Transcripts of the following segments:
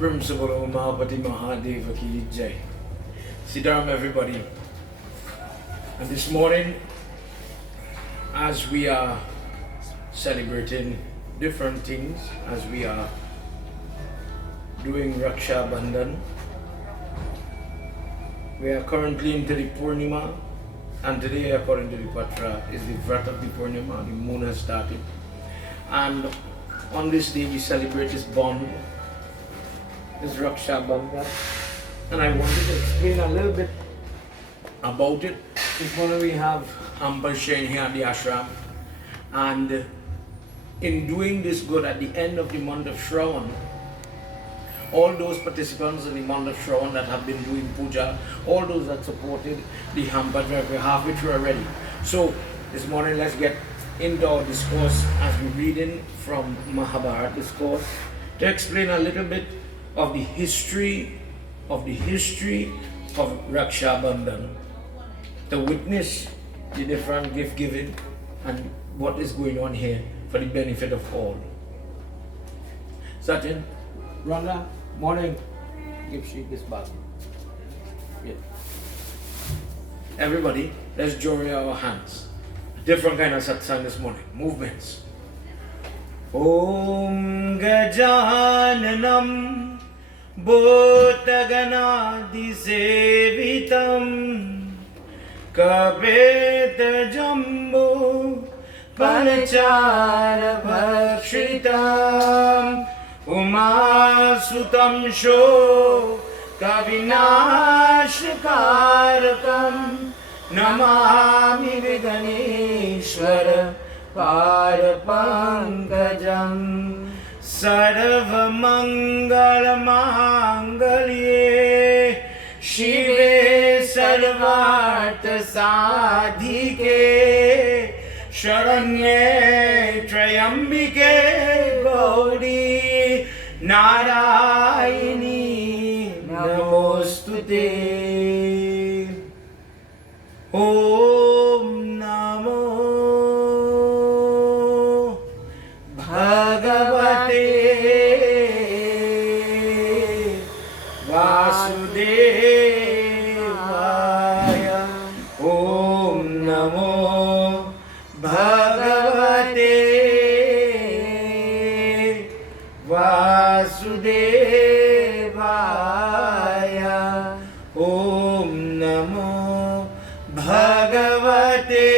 Principal Mahapati Mahadeva Ki Jai. Sit down, everybody. And this morning, as we are celebrating different things, as we are doing Raksha Bandhan, we are currently into the Purnima, and today, according to the Patra, is the Vrat of the Purnima. The moon has started, and on this day we celebrate this bond, this Raksha Bandhan, and I wanted to explain a little bit about it. This morning we have hamper sharing here at the Ashram, and in doing this good at the end of the month of Shravan, all those participants in the month of Shravan that have been doing puja, all those that supported the hamper drive, we're halfway through already. So this morning let's get into our discourse as we're reading from Mahabharata discourse to explain a little bit of the history of Raksha Bandhan, to witness the different gift giving and what is going on here for the benefit of all. Sachin, Rhonda, morning. Give she this bag. Yeah. Everybody, let's join our hands. Different kind of satsang this morning. Movements. Om Gajananam Bhotaganadi Sevitam Kapeta Jambu Panachara Bhakshitam Umasutam Sho Kavinashkarakam Namami Viganeshwara Parapankajam Sarvamangalamangalye Shive Sarvartha Sadhike Sharanye Trayambike Gauri Narayani Namostute. Om Namo Bhagavate Vasudevaya. Om Namo Bhagavate Vasudevaya. Om Namo Bhagavate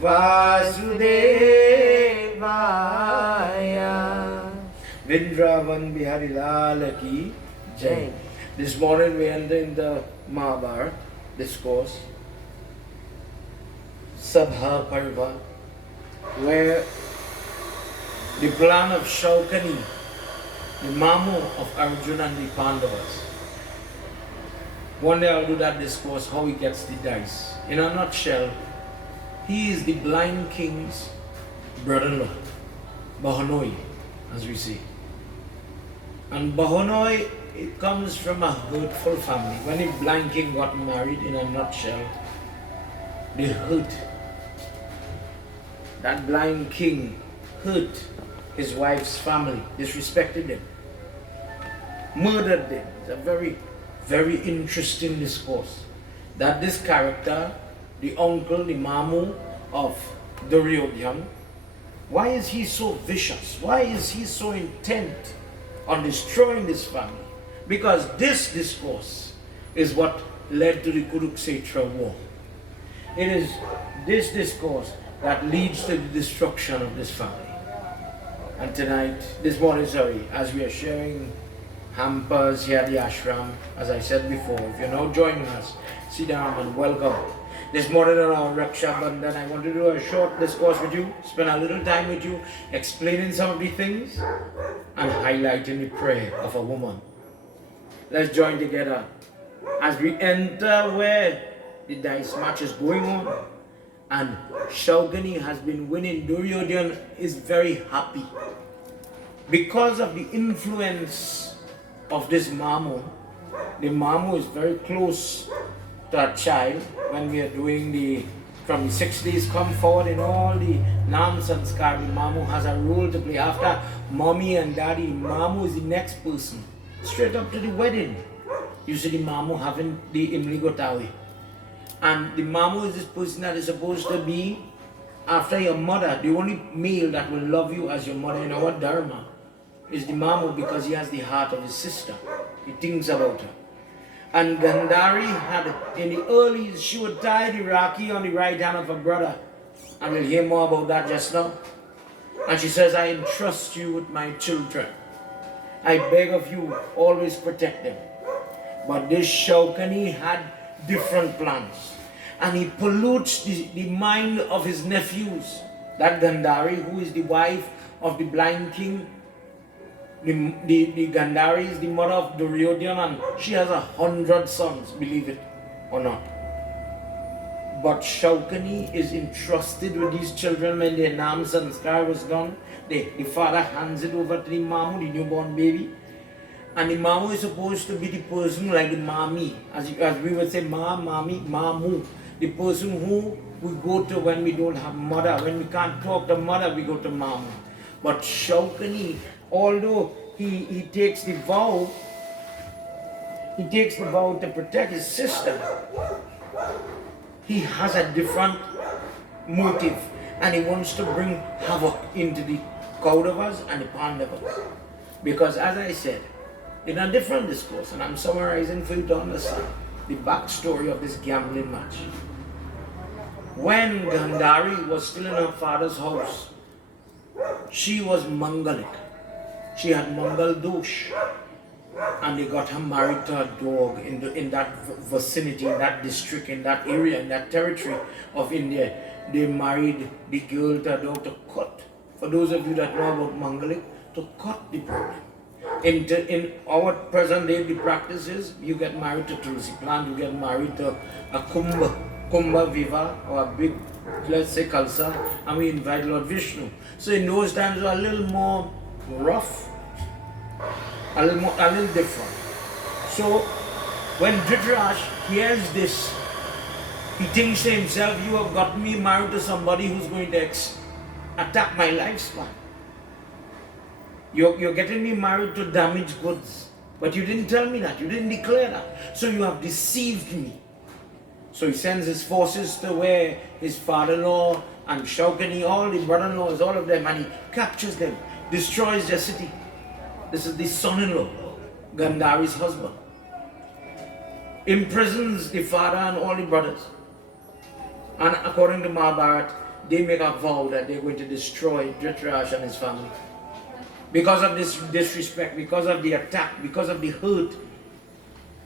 Vasudevaya. Vrindavan Bihari Lal Ki Jai. This morning we enter in the Mahabharata discourse, Sabha Parva, where the plan of Shaukani, the Mamu of Arjuna and the Pandavas. One day I'll do that discourse, how he gets the dice. In a nutshell, he is the blind king's brother-in-law, Bahonoi, as we see. And Bahonoi, it comes from a hurtful family. When the blind king got married, in a nutshell, they hurt. That blind king hurt his wife's family, disrespected them, murdered them. It's a very, very interesting discourse. That this character, the uncle, the Mamu of Duryodhan, why is he so vicious? Why is he so intent on destroying this family? Because this discourse is what led to the Kurukshetra war. It is this discourse that leads to the destruction of this family. And tonight, this morning, as we are sharing hampers here at the ashram, as I said before, if you're now joining us, sit down and welcome. This morning on our Raksha Bandhan, I want to do a short discourse with you, spend a little time with you, explaining some of the things and highlighting the prayer of a woman. Let's join together as we enter where the dice match is going on. And Shaukani has been winning. Duryodhan is very happy because of the influence of this Mamu. The Mamu is very close to a child when we are doing the from the 6 days come forward in all the nonsense, the Mamu has a role to play. After mommy and daddy, Mamu is the next person. Straight up to the wedding. You see the Mamu having the Imli Gotawi. And the Mamu is this person that is supposed to be after your mother. The only male that will love you as your mother in our Dharma is the Mamu, because he has the heart of his sister. He thinks about her. And Gandhari had, in the early, she would tie the Rakhi on the right hand of her brother. And we'll hear more about that just now. And she says, I entrust you with my children. I beg of you, always protect them. But this Shaukani had different plans. And he pollutes the mind of his nephews. That Gandhari, who is the wife of the blind king, the Gandhari is the mother of Duryodhana, and she has 100 sons, believe it or not. But Shaukani is entrusted with these children when their Nam Sanskar was done. The father hands it over to the Mamu, the newborn baby. And the Mamu is supposed to be the person like the Mami, as we would say Mami, Mamu. The person who we go to when we don't have mother. When we can't talk to mother, we go to Mamu. But Shaukani, although he takes the vow, to protect his sister, he has a different motive, and he wants to bring havoc into the Kauravas and the Pandavas. Because as I said, in a different discourse, and I'm summarizing for you to understand the backstory of this gambling match. When Gandhari was still in her father's house, she was Mangalik. She had Mangal Dosh. And they got her married to a dog in that vicinity, in that district, in that area, in that territory of India. They married the girl to a dog to cut. For those of you that know about Mangalik, to cut the problem. In our present day, the practice is you get married to Tulsi plant, you get married to a Kumbha Viva, or a big, let's say, Kalsa, and we invite Lord Vishnu. So in those times, it was a little more rough, a little different. So when Dhritarashtra hears this, he thinks to himself, you have got me married to somebody who's going to attack my lifespan. You're getting me married to damaged goods. But you didn't tell me that. You didn't declare that. So you have deceived me. So he sends his forces to where his father-in-law and Shaukani, all the brother-in-laws, all of them, and he captures them, destroys their city. This is the son-in-law, Gandhari's husband. Imprisons the father and all the brothers. And according to Mahabharata, they make a vow that they're going to destroy Dhritarashtra and his family. Because of this disrespect, because of the attack, because of the hurt.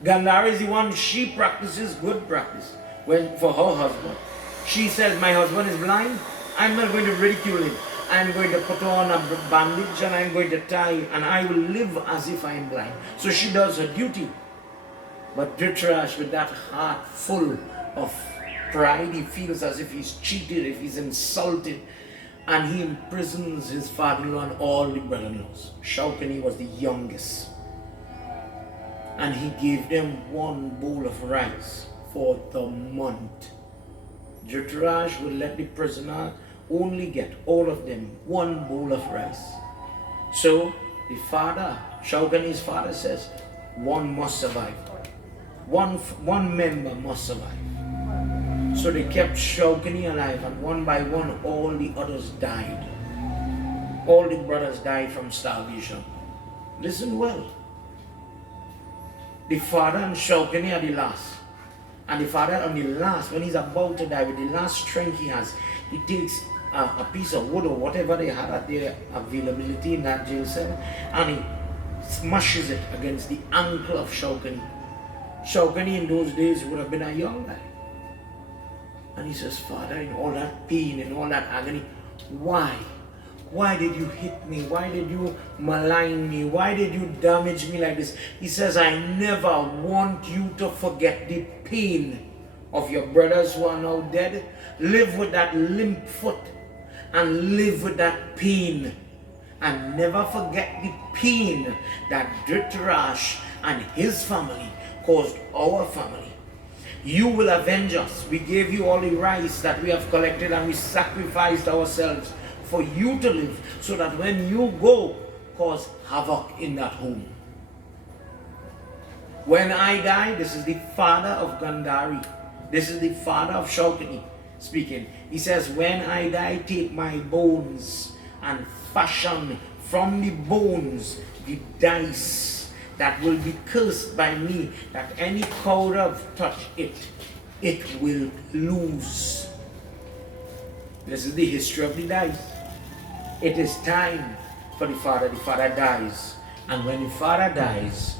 Gandhari is the one, she practices good practice for her husband. She says, my husband is blind, I'm not going to ridicule him. I'm going to put on a bandage and I'm going to tie, and I will live as if I am blind. So she does her duty. But Dhritarashtra, with that heart full of pride, he feels as if he's cheated, if he's insulted, and he imprisons his father-in-law and all the brother-in-laws. Shaukani was the youngest. And he gave them one bowl of rice for the month. Dhritarashtra would let the prisoner only get, all of them, one bowl of rice. So the father, Shaukani's father, says, one must survive. One member must survive. So they kept Shaukani alive, and one by one all the others died. All the brothers died from starvation. Listen well. The father and Shaukani are the last. And the father on the last, when he's about to die, with the last strength he has, he takes a piece of wood or whatever they had at their availability in that jail cell, and he smashes it against the ankle of Shaukani. Shaukani in those days would have been a young guy. And he says, Father, in all that pain, in all that agony, why? Why did you hit me? Why did you malign me? Why did you damage me like this? He says, I never want you to forget the pain of your brothers who are now dead. Live with that limp foot and live with that pain. And never forget the pain that Dhritarashtra and his family caused our family. You will avenge us. We gave you all the rice that we have collected, and we sacrificed ourselves for you to live, so that when you go, cause havoc in that home. When I die, this is the father of Gandhari. This is the father of Shaukani speaking. He says, when I die, take my bones and fashion from the bones the dice that will be cursed by me, that any Kaurav touch it, it will lose. This is the history of the dice. It is time for the father. The father dies. And when the father dies,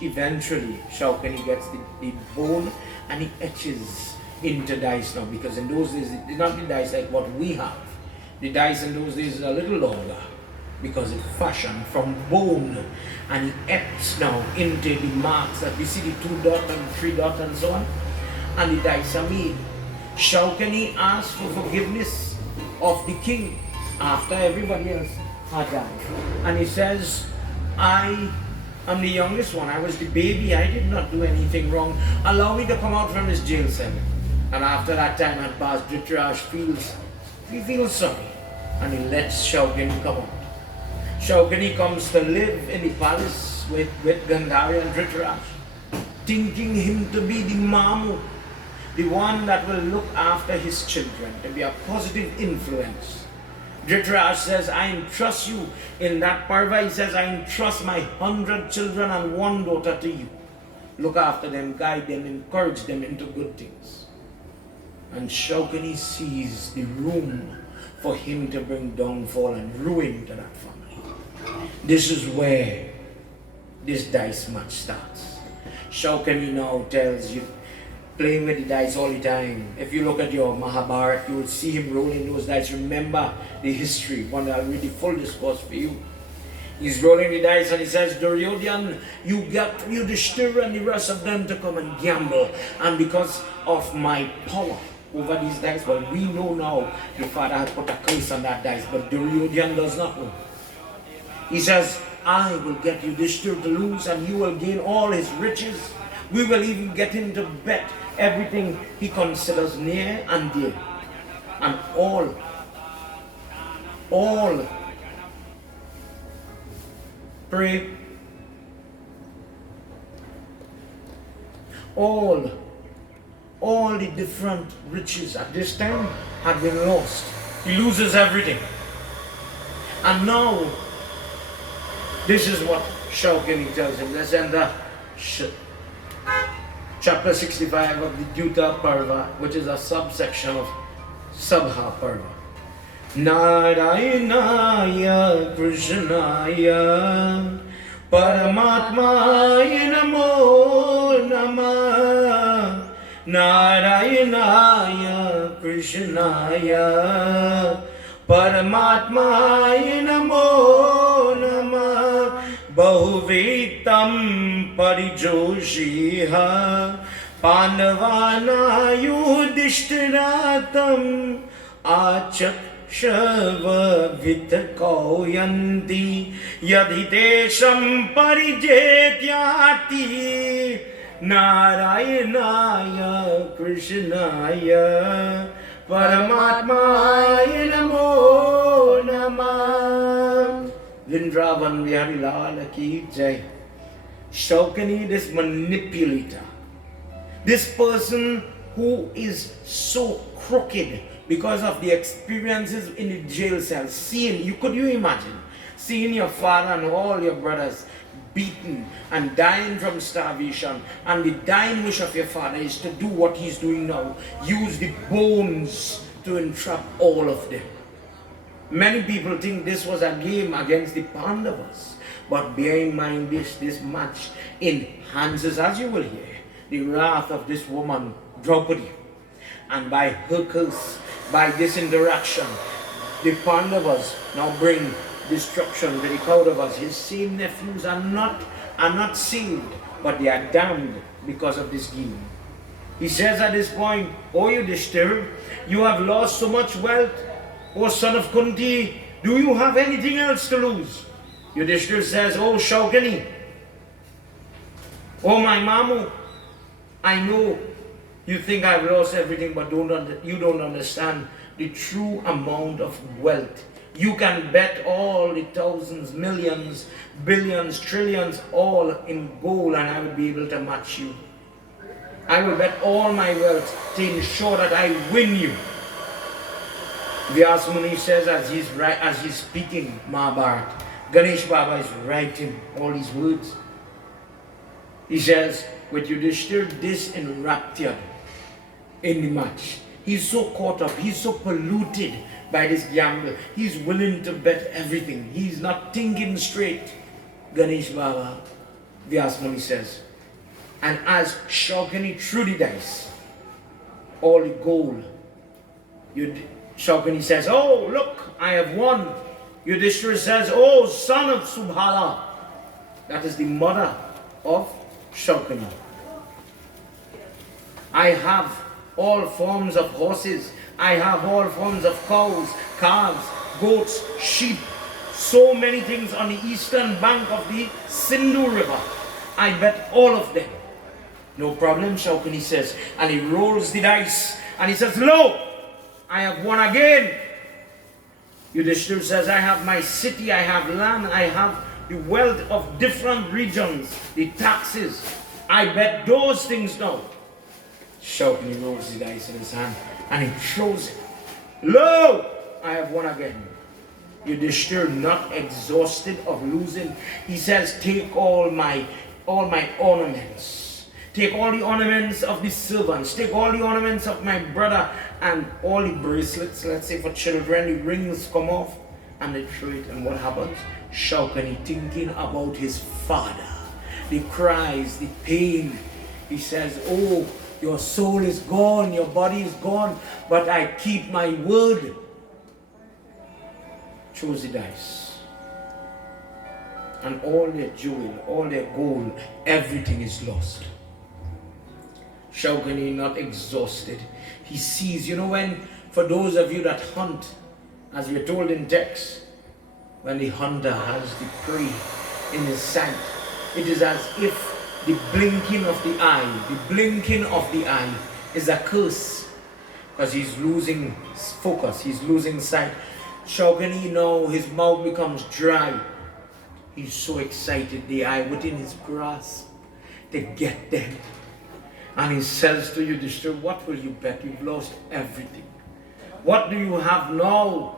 eventually Shaukani gets the bone and he etches into dice now, because in those days it's not the dice like what we have. The dice in those days is a little longer, because it's fashioned from bone, and he etches now into the marks that we see, the 2 dot and 3 dot and so on, and the dice are made. Shaukani asks for forgiveness of the king after everybody else had died, and he says, I'm the youngest one. I was the baby. I did not do anything wrong. Allow me to come out from this jail cell. And after that time had passed, Dhritarashtra feels sorry, and he lets Shaukani come out. Shaukani comes to live in the palace with Gandhari and Dhritarashtra, thinking him to be the Mamu, the one that will look after his children, to be a positive influence. Dhritarashtra says, I entrust you in that parva. He says, I entrust my 100 children and 1 daughter to you. Look after them, guide them, encourage them into good things. And Shaukani sees the room for him to bring downfall and ruin to that family. This is where this dice match starts. Shaukani now tells you, playing with the dice all the time. If you look at your Mahabharata, you will see him rolling those dice. Remember the history. I'll read the full discourse for you. He's rolling the dice and he says, Duryodhan, you got Yudhishthira and the rest of them to come and gamble. And because of my power over these dice, well, we know now the father had put a curse on that dice, but Duryodhan does not know. He says, I will get Yudhishthira to lose and you will gain all his riches. We will even get him to bet everything he considers near and dear. And all pray, all the different riches at this time had been lost. He loses everything. And now, this is what Shaukani tells him. Let's enter chapter 65 of the Dyuta Parva, which is a subsection of Sabha Parva. Narayanaya Krishnaya Paramatmaya Namo Namah. Narayanaya Krishnaya Paramatmaya Namo Namah. Bahuvitam parijoshiha Pandavana Yudhishthiratam Achakshava Vitakauyanti Yadhitesham Parijetyati. Narayanaya Krishnaya Paramatmaya Namo Namah. Vrindavan Vihari Lala Ki Jai. Shaukani, this manipulator, this person who is so crooked because of the experiences in the jail cell, could you imagine seeing your father and all your brothers beaten and dying from starvation, and the dying wish of your father is to do what he's doing now, use the bones to entrap all of them. Many people think this was a game against the Pandavas, but bear in mind this match enhances, as you will hear, the wrath of this woman, Draupadi. And by her curse, by this interaction, the Pandavas now bring destruction to the Kauravas. His same nephews are not saved, but they are damned because of this game. He says at this point, O Yudhishthira, you have lost so much wealth. O son of Kunti, do you have anything else to lose? Yudhishthira says, O Shaukani, O my Mamu, I know You think I've lost everything, but you don't understand the true amount of wealth. You can bet all the thousands, millions, billions, trillions, all in gold, and I will be able to match you. I will bet all my wealth to ensure that I win you. Vyas Muni says, as he's speaking Mahabharat, Ganesh Baba is writing all these words. He says, with Yudhishthir disenraptured in the match, he's so caught up, he's so polluted by this gamble, he's willing to bet everything. He's not thinking straight. Ganesh Baba, Vyas Muni says, and as Shaukani threw the dice, all the gold, Shaukani says, oh, look, I have won. Yudhishthira says, oh, son of Subhala. That is the mother of Shaukani. I have all forms of horses. I have all forms of cows, calves, goats, sheep. So many things on the eastern bank of the Sindhu River. I bet all of them. No problem, Shaukani says. And he rolls the dice. And he says, lo, I have won again. Yudhishthira says, I have my city, I have land, I have the wealth of different regions, the taxes. I bet those things now. Shaukani rolls the dice in his hand and he throws it. Lo, I have won again. Yudhishthira, not exhausted of losing, he says, take all my ornaments. Take all the ornaments of the servants. Take all the ornaments of my brother and all the bracelets, let's say for children, the rings come off and they throw it. And what happens? Shaukani thinking about his father. The cries, the pain. He says, oh, your soul is gone, your body is gone, but I keep my word. Chose the dice. And all their jewel, all their gold, everything is lost. Shaukani not exhausted. He sees, when, for those of you that hunt, as we're told in text, when the hunter has the prey in his sight, it is as if the blinking of the eye is a curse, because he's losing focus, he's losing sight. Shaukani now, his mouth becomes dry. He's so excited, the eye within his grasp to get them. And he says to Yudhishthira, what will you bet? You've lost everything. What do you have now?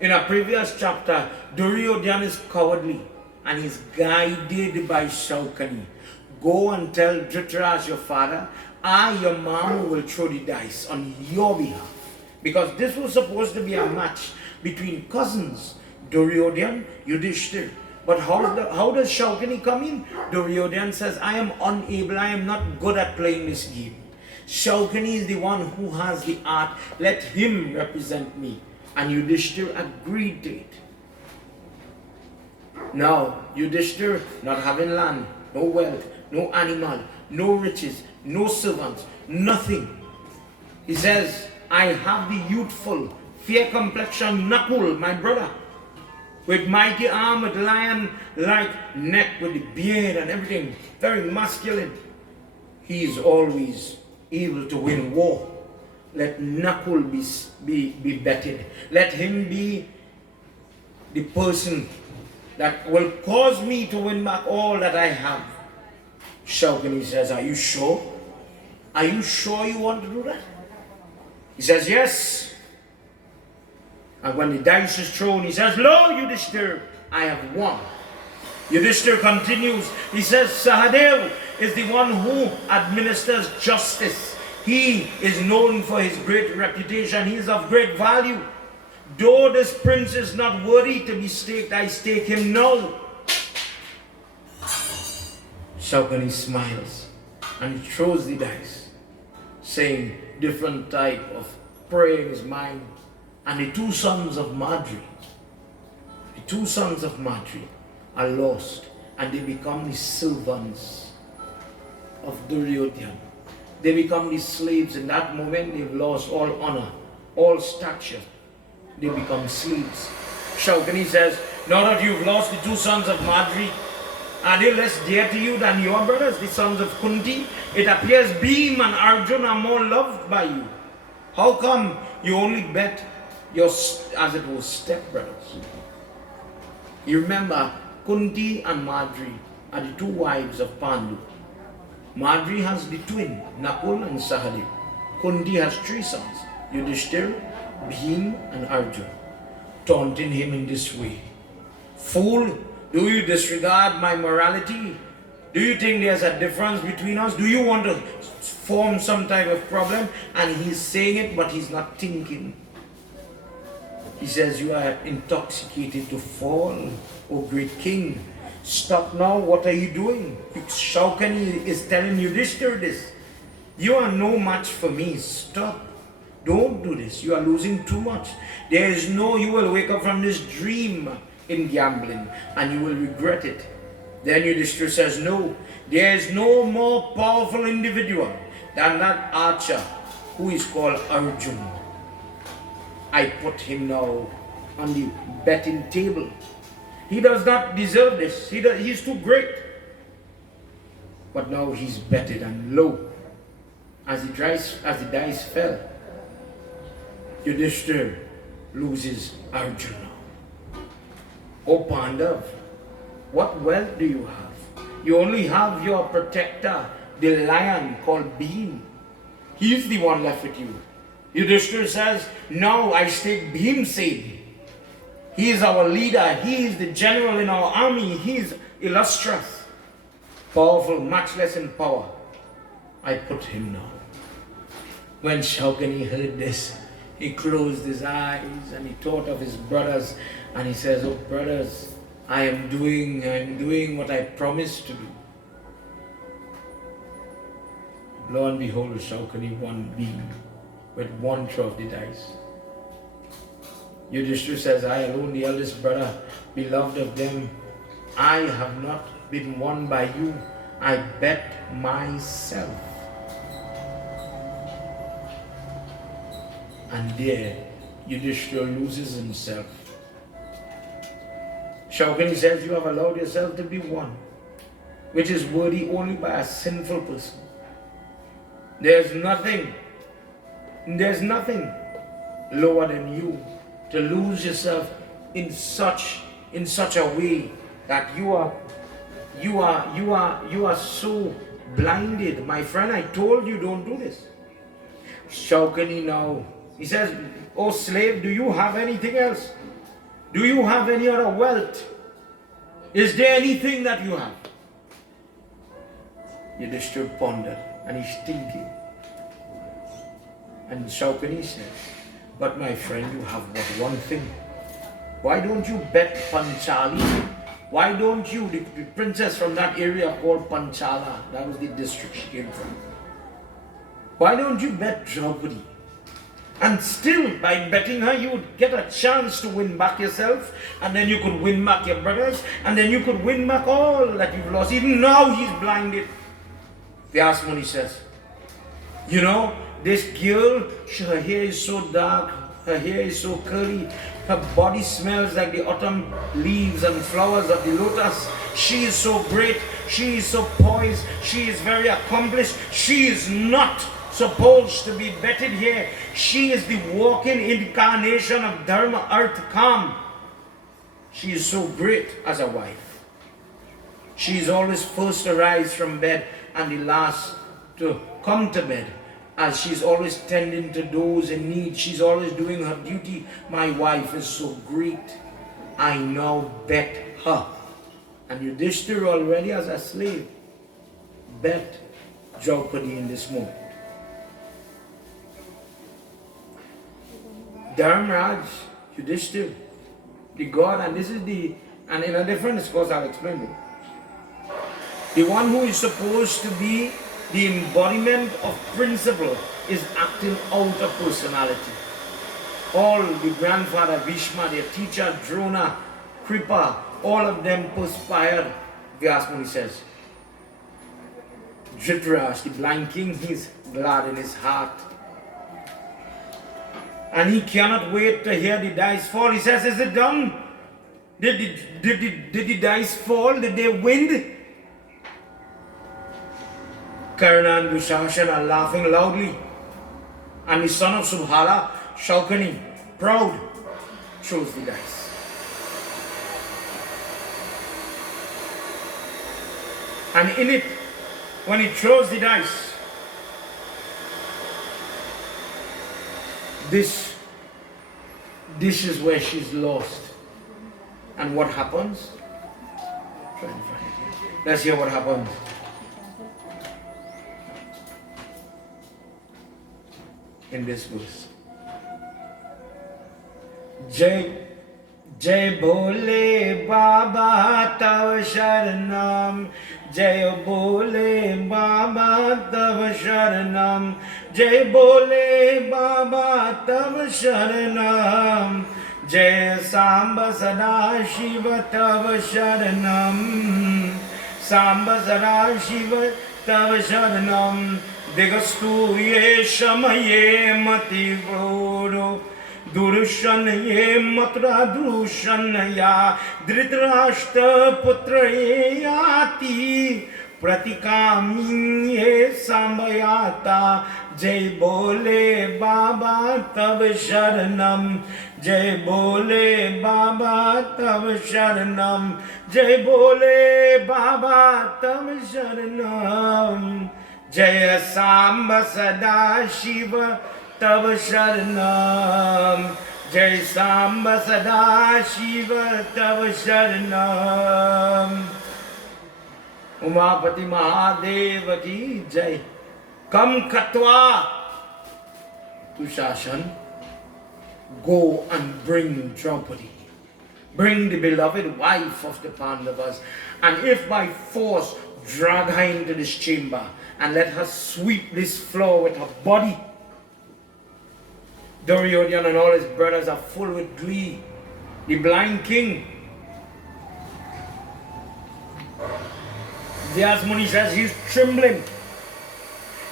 In a previous chapter, Duryodhana is cowardly and he's guided by Shaukani. Go and tell Dhritarashtra, your father, I, your mom, will throw the dice on your behalf. Because this was supposed to be a match between cousins, Duryodhana, Yudhishthira. But how does Shaukani come in? Duryodhana says, I am unable, I am not good at playing this game. Shaukani is the one who has the art. Let him represent me. And Yudhishthira agreed to it. Now, Yudhishthira, not having land, no wealth, no animal, no riches, no servants, nothing. He says, I have the youthful, fair complexion Nakul, my brother, with mighty arm, with lion-like neck, with the beard and everything, very masculine. He is always able to win war. Let Nakul be betted. Let him be the person that will cause me to win back all that I have. Shaukani says, are you sure? Are you sure you want to do that? He says, yes. And when the dice is thrown, he says, lo, Yudhishthira, I have won. Yudhishthira continues. He says, Sahadev is the one who administers justice. He is known for his great reputation. He is of great value. Though this prince is not worthy to be staked, I stake him now. Shaukani smiles and he throws the dice, saying different type of prayer in his mind. And the two sons of Madri are lost and they become the servants of Duryodhana. They become the slaves. In that moment, they've lost all honor, all stature. They become slaves. Shaukani says, now that you've lost the two sons of Madri, Are they less dear to you than your brothers, the sons of Kunti? It appears Bhim and Arjun are more loved by you. How come you only bet your, as it was, stepbrothers? You remember, Kunti and Madri are the two wives of Pandu. Madri has the twin, Nakul and Sahadev. Kunti has three sons, Yudhishthira, Bhim and Arjun, taunting him in this way. Fool, do you disregard my morality? Do you think there's a difference between us? Do you want to form some type of problem? And he's saying it, but he's not thinking. He says, you are intoxicated to fall, O great king. Stop now, what are you doing? Shaukani is telling Yudhishthira this. You are no match for me, stop. Don't do this, you are losing too much. There is no, you will wake up from this dream in gambling and you will regret it. Then Yudhishthira says, no, there is no more powerful individual than that archer who is called Arjun. I put him now on the betting table. He does not deserve this. He's too great. But now he's betted, and lo, as the dice fell, Yudhishthira loses Arjun now. O Pandav, what wealth do you have? You only have your protector, the lion called Bhim. He's the one left with you. Yudhishthira says, now I stake Bhim Singh. He is our leader. He is the general in our army. He is illustrious, powerful, much less in power. I put him now. When Shaukani heard this, he closed his eyes and he thought of his brothers and he says, oh brothers, I am doing what I promised to do. Lo and behold, Shaukani won Bhim with one throw of the dice. Yudhishthira says, I alone, the eldest brother, beloved of them, I have not been won by you. I bet myself. And there, Yudhishthira loses himself. Shaukani says, you have allowed yourself to be won, which is worthy only by a sinful person. There's nothing lower than you to lose yourself in such a way that you are so blinded. My friend, I told you don't do this. Shaukani now, he says, oh slave, do you have anything else? Do you have any other wealth? Is there anything that you have? Yudhishthira pondered and he's thinking. And Shaukani says, but my friend, you have but one thing. Why don't you bet Panchali? Why don't you, the princess from that area called Panchala, that was the district she came from. Why don't you bet Draupadi? And still, by betting her, you would get a chance to win back yourself, and then you could win back your brothers, and then you could win back all that you've lost. Even now, he's blinded. Vyasmuni says, you know, this girl, her hair is so dark, her hair is so curly, her body smells like the autumn leaves and flowers of the lotus. She is so great, she is so poised, she is very accomplished. She is not supposed to be betted here. She is the walking incarnation of Dharma, Earth, Kam. She is so great as a wife. She is always first to rise from bed and the last to come to bed, as she's always tending to those in need. She's always doing her duty. My wife is so great. I now bet her. And Yudhishthira already as a slave bet Draupadi in this moment. Dharmaraj, Yudhishthira, the god, and this is and in a different discourse I'll explain it. The one who is supposed to be the embodiment of principle is acting out of personality. All the grandfather Bhishma, their teacher Drona, Kripa, all of them perspired, Vyasmuni says. Dhritarashtra, the blind king, he's glad in his heart. And he cannot wait to hear the dice fall. He says, is it done? Did the dice fall? Did they win? Karna and Dushashan are laughing loudly. And the son of Subhala, Shaukani, proud, chose the dice. And in it, when he chose the dice, this is where she's lost. And what happens? Try and find it here. Let's hear what happens. In this verse. Jai Jai Bole Baba Tav Sharanam, Jai Bole Baba Tav Sharanam, Jai Bole Baba Tav Sharanam, Jai Samba Sada Shiva Tav Sharanam, Samba Sada Shiva Tav Sharanam, Degastu Ye Shamaye Mati Voro. Durushan ye matra durushan ya Dhritarashtra putra ye yati Pratikamin ye sambayata Jai Bole Baba Tav Sharanam Jai Bole Baba Tav Sharanam Jai Bole Baba Tav Sharanam Jai Samba Sada Shiva Tav Sharanam Jai Samba Sada Shiva Tav Sharanam Umapati Mahadeva ki Jai. Come Katwa Dushashan, go and bring Draupadi. Bring the beloved wife of the Pandavas, and if by force, drag her into this chamber and let her sweep this floor with her body. Duryodhana and all his brothers are full with glee. The blind king, Vyasmuni says he's trembling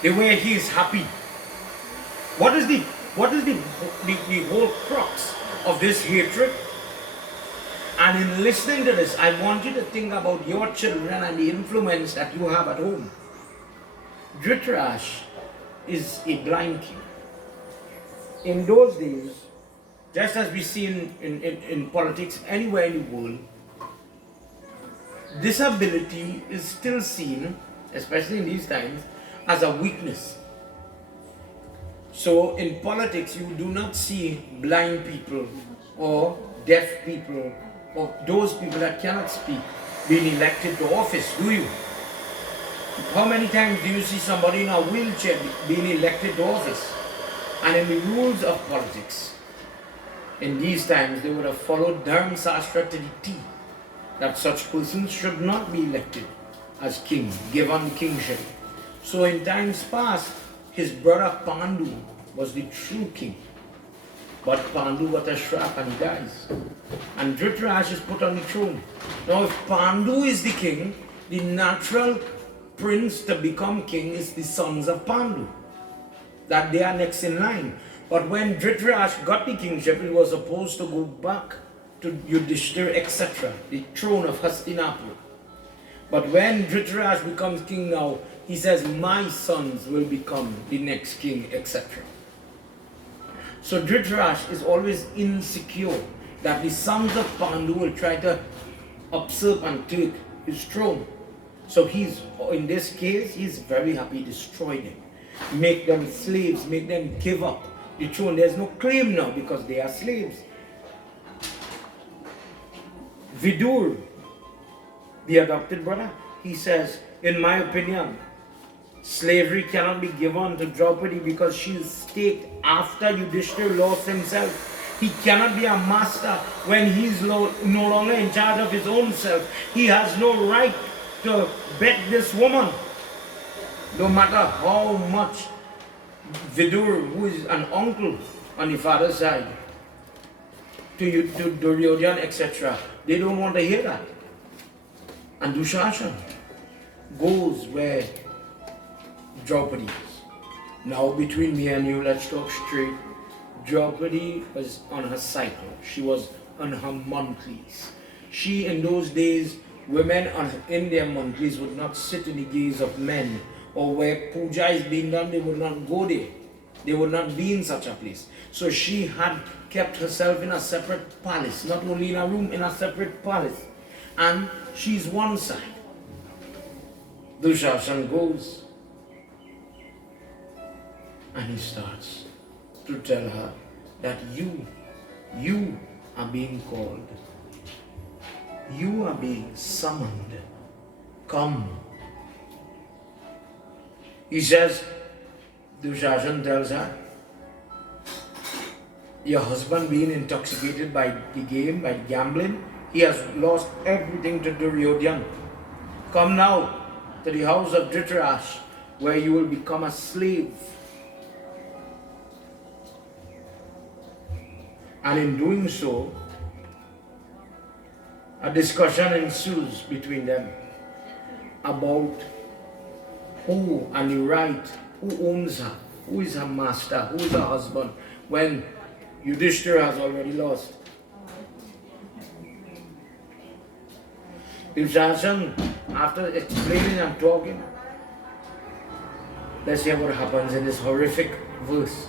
the way he is happy. What is the whole crux of this hatred? And in listening to this, I want you to think about your children and the influence that you have at home. Dhritarashtra is a blind king. In those days, just as we see in politics anywhere in the world, disability is still seen, especially in these times, as a weakness. So in politics, you do not see blind people or deaf people or those people that cannot speak being elected to office, do you? How many times do you see somebody in a wheelchair being elected to office? And in the rules of politics, in these times, they would have followed Dharma Sastra to the T, that such persons should not be elected as king, given kingship. So in times past, his brother Pandu was the true king. But Pandu got a shrap and he dies. And Dhritarashtra is put on the throne. Now if Pandu is the king, the natural prince to become king is the sons of Pandu. That they are next in line. But when Dhritarashtra got the kingship, he was supposed to go back to Yudhishthira, etc., the throne of Hastinapur. But when Dhritarashtra becomes king now, he says, my sons will become the next king, etc. So Dhritarashtra is always insecure that the sons of Pandu will try to usurp and take his throne. So he's, in this case, he's very happy to destroy them. Make them slaves, make them give up the throne. There's no claim now because they are slaves. Vidur, the adopted brother, he says, in my opinion, slavery cannot be given to Draupadi because she is staked after Yudhishthira lost himself. He cannot be a master when he is no longer in charge of his own self. He has no right to bet this woman. No matter how much Vidur, who is an uncle on the father's side, to Duryodhana, etc., they don't want to hear that. And Dushashan goes where Draupadi is. Now between me and you, let's talk straight. Draupadi was on her cycle. She was on her monthlies. She, in those days, women in their monthlies would not sit in the gaze of men, or where puja is being done, they would not go there. They would not be in such a place. So she had kept herself in a separate palace, not only in a room, in a separate palace. And she's one side. Dushashan goes and he starts to tell her that you are being called. You are being summoned. Come. He says, Dushashan tells her, your husband being intoxicated by the game, by gambling, he has lost everything to Duryodhan. Come now to the house of Dhritarashtra, where you will become a slave. And in doing so, a discussion ensues between them about who and the right, who owns her, who is her master, who is her husband, when Yudhishthira has already lost. Dushashan, after explaining and talking, let's hear what happens in this horrific verse.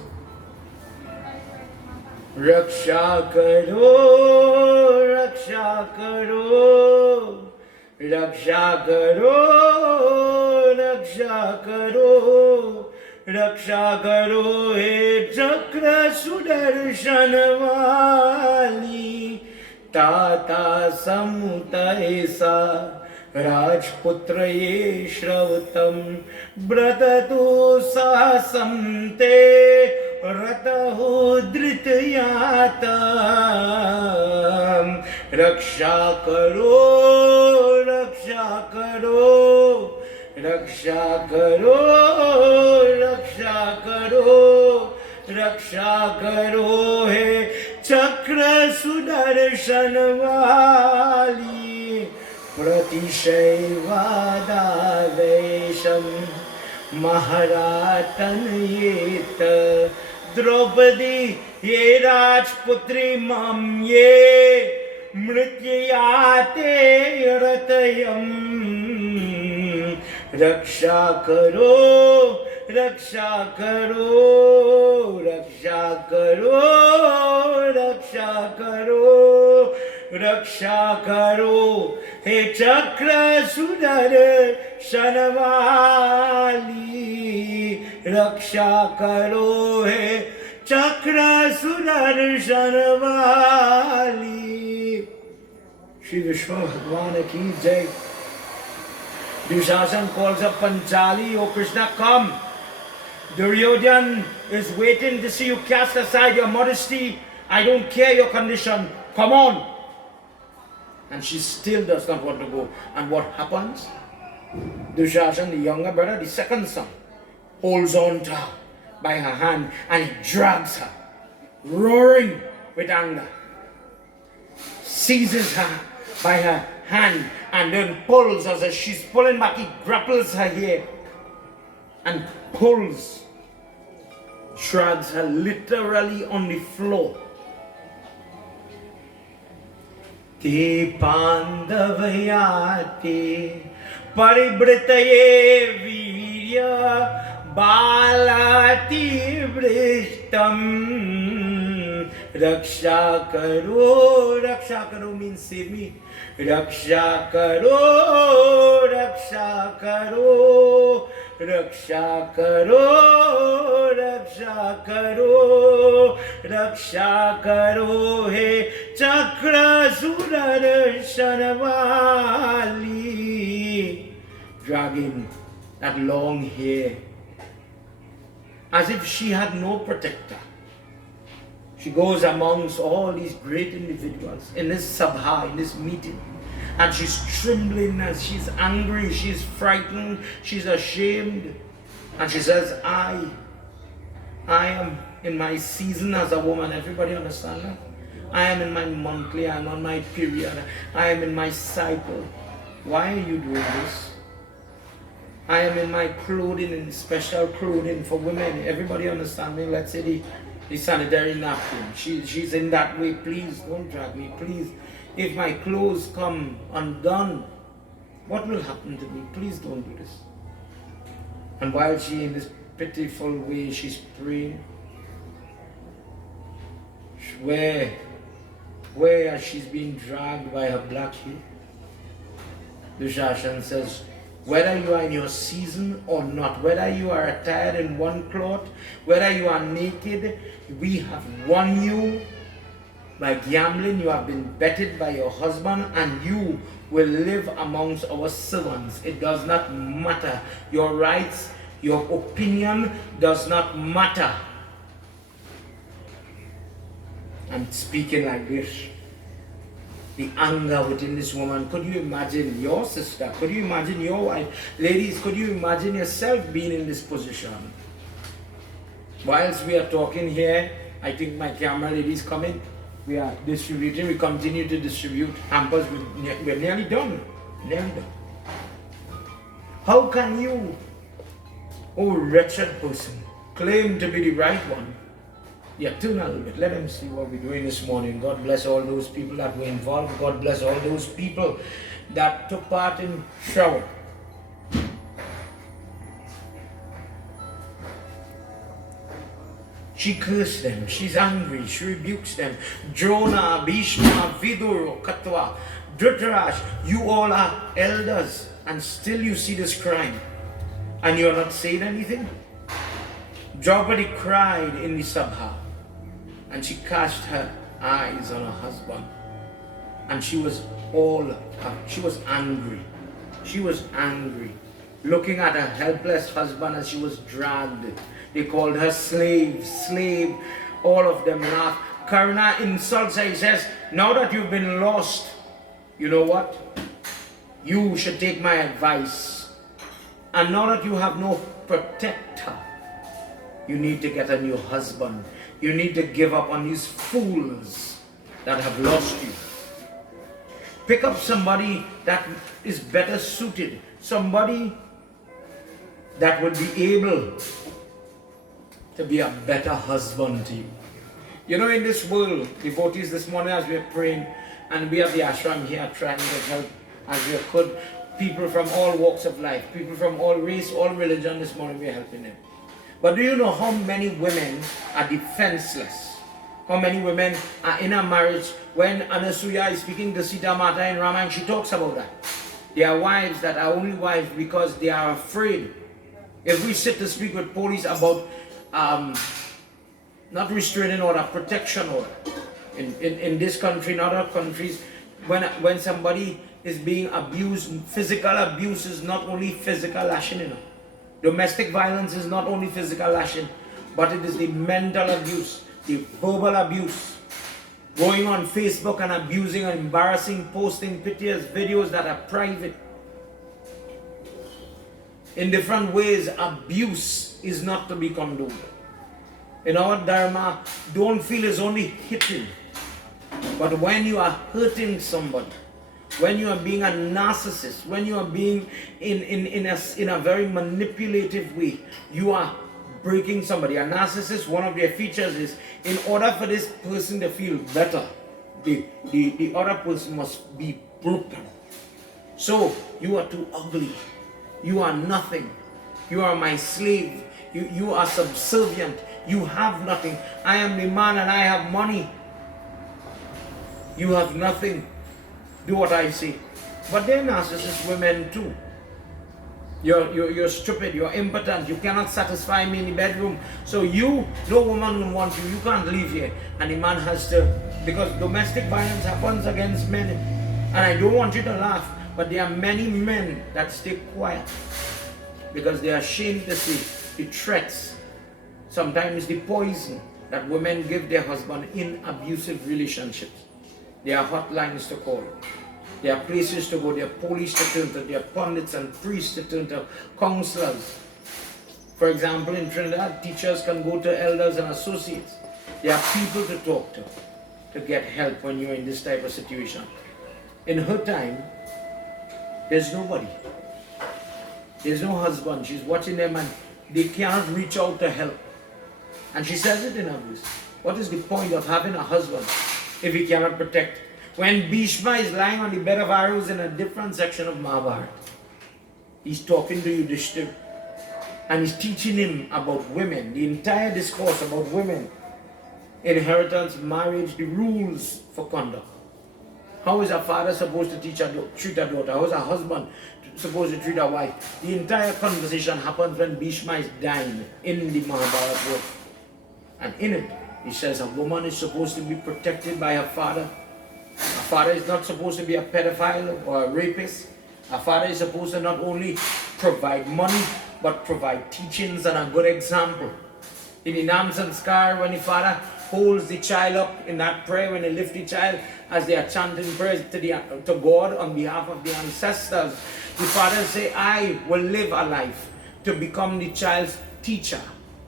Raksha karo, raksha karo, raksha karo, raksha karo, raksha karo, he chakra sudarshan wali, tata samuta esa, Rajputra ye shravtam, bratatu sahasam te, rataho dhrityata, raksha karo, raksha karo, raksha karo, raksha karo, raksha karo, he chakra sudarshan wali. Pratishayvadavesham Maharatanayet Draupadi ye Rajputri mam ye Mrityayate ratayam Raksha karo, raksha karo, raksha karo, raksha karo, raksha karo, he chakra sudar shanavali, raksha karo, he chakra sudar shanavali. Shri Vishnu Bhagwan ki jai. Dushashan calls up Panchali, oh Krishna, come. Duryodhan is waiting to see you cast aside your modesty. I don't care your condition. Come on. And she still does not want to go. And what happens? Dushashan, the younger brother, the second son, holds on to her by her hand and he drags her, roaring with anger. Seizes her by her hand and then pulls, as she's pulling back, he grapples her hair and pulls, drags her literally on the floor. Te pandavayate paribritaye virya balati vrishtam. Raksha karo means save me. Raksha karo, raksha karo, raksha karo, raksha karo, raksha karo, he chakra sudarshan wali. Dragging that long hair as if she had no protector. She goes amongst all these great individuals in this sabha, in this meeting, and she's trembling as she's angry, she's frightened, she's ashamed, and she says, I am in my season as a woman. Everybody understand that? I am in my monthly, I am on my period, I am in my cycle. Why are you doing this? I am in my clothing, in special clothing for women. Everybody understand me? Let's say the sanitary napkin. She's in that way. Please don't drag me. Please. if my clothes come undone, what will happen to me? Please don't do this. And while she in this pitiful way, she's praying, where as she's being dragged by her black hair, the Shashan says, whether you are in your season or not, whether you are attired in one cloth, whether you are naked, we have won you by gambling. You have been betted by your husband, and you will live amongst our servants. It does not matter. Your rights, your opinion does not matter. I'm speaking like this. The anger within this woman. Could you imagine your sister? Could you imagine your wife? Ladies, could you imagine yourself being in this position? Whilst we are talking here, I think my camera ladies coming. We are distributing. We continue to distribute hampers. We're nearly done. Nearly done. How can you, oh wretched person, claim to be the right one? Yeah, tune a little bit. Let them see what we're doing this morning. God bless all those people that were involved. God bless all those people that took part in shower. She cursed them. She's angry. She rebukes them. Drona, Bhishma, Vidura, Katwa, Dhritarashtra, you all are elders, and still you see this crime, and you're not saying anything? Draupadi cried in the Sabha, and she cast her eyes on her husband, and she was angry. She was angry, looking at her helpless husband as she was dragged. They called her slave, all of them laughed. Karna insults her. He says, now that you've been lost, you know what? You should take my advice. And now that you have no protector, you need to get a new husband. You need to give up on these fools that have lost you. Pick up somebody that is better suited. Somebody that would be able to be a better husband to you. You know, in this world, devotees, this morning as we're praying, and we have the ashram here trying to help as we could, people from all walks of life, people from all race, all religion, this morning we're helping them. But do you know how many women are defenseless? How many women are in a marriage? When Anasuya is speaking to Sita Mata in Ramayana, she talks about that. There are wives that are only wives because they are afraid. If we sit to speak with police about not restraining order, protection order, in this country, in other countries, when somebody is being abused, physical abuse is not only physical lashing, you know. Domestic violence is not only physical lashing, but it is the mental abuse, the verbal abuse. Going on Facebook and abusing and embarrassing, posting pictures, videos that are private. In different ways, abuse is not to be condoned. In our Dharma, don't feel it's only hitting. But when you are hurting somebody, when you are being a narcissist, when you are being in a very manipulative way, you are breaking somebody. A narcissist, one of their features is, in order for this person to feel better, the other person must be broken. So, you are too ugly. You are nothing. You are my slave. You are subservient. You have nothing. I am the man and I have money. You have nothing. Do what I say. But they're narcissist women too. You're stupid, you're impotent, you cannot satisfy me in the bedroom. So no woman will want you, you can't leave here. And the man has to, because domestic violence happens against men. And I don't want you to laugh, but there are many men that stay quiet because they are ashamed to see the threats, sometimes the poison that women give their husband in abusive relationships. There are hotlines to call. There are places to go. There are police to turn to. There are pundits and priests to turn to. Counselors. For example, in Trinidad, teachers can go to elders and associates. There are people to talk to get help when you're in this type of situation. In her time, there's nobody. There's no husband. She's watching them and they cannot reach out to help. And she says it in her voice. What is the point of having a husband if he cannot protect? When Bhishma is lying on the bed of arrows in a different section of Mahabharata, he's talking to Yudhishthira and he's teaching him about women, the entire discourse about women, inheritance, marriage, the rules for conduct. How is a father supposed to treat a daughter? How is a husband supposed to treat a wife? The entire conversation happens when Bhishma is dying in the Mahabharata book. And in it, he says a woman is supposed to be protected by her father. A father is not supposed to be a pedophile or a rapist. A father is supposed to not only provide money, but provide teachings and a good example. In the Nam Sanskar, when the father holds the child up in that prayer, when they lift the child as they are chanting prayers to God on behalf of the ancestors, the father say, I will live a life to become the child's teacher.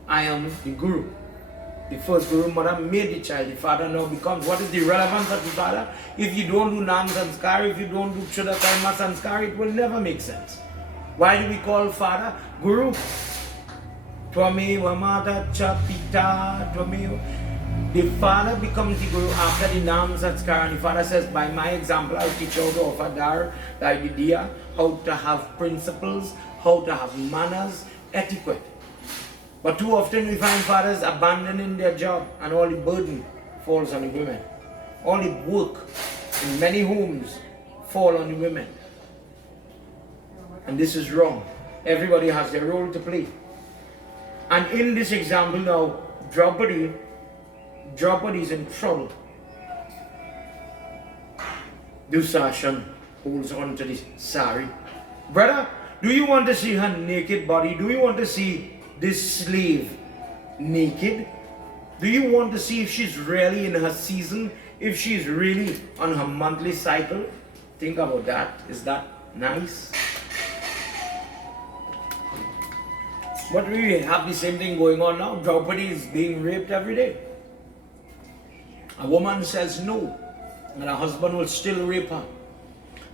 I am the guru. The first guru mother made the child. The father now becomes. What is the relevance of the father? If you don't do Nam Sanskar, if you don't do Chudakarma Sanskar, it will never make sense. Why do we call father guru? Tvameva mata cha pita tvameva. The father becomes the guru after the Nam Sanskar, and the father says, by my example, I'll teach you how to offer dar, the idea, how to have principles, how to have manners, etiquette. But too often we find fathers abandoning their job and all the burden falls on the women. All the work in many homes fall on the women. And this is wrong. Everybody has their role to play. And in this example now, Draupadi is in trouble. Dusashan holds on to the sari. Brother, do you want to see her naked body? Do you want to see this slave naked? Do you want to see if she's really in her season? If she's really on her monthly cycle? Think about that. Is that nice? But we have the same thing going on now. Draupadi is being raped every day. A woman says no, and a husband will still rape her.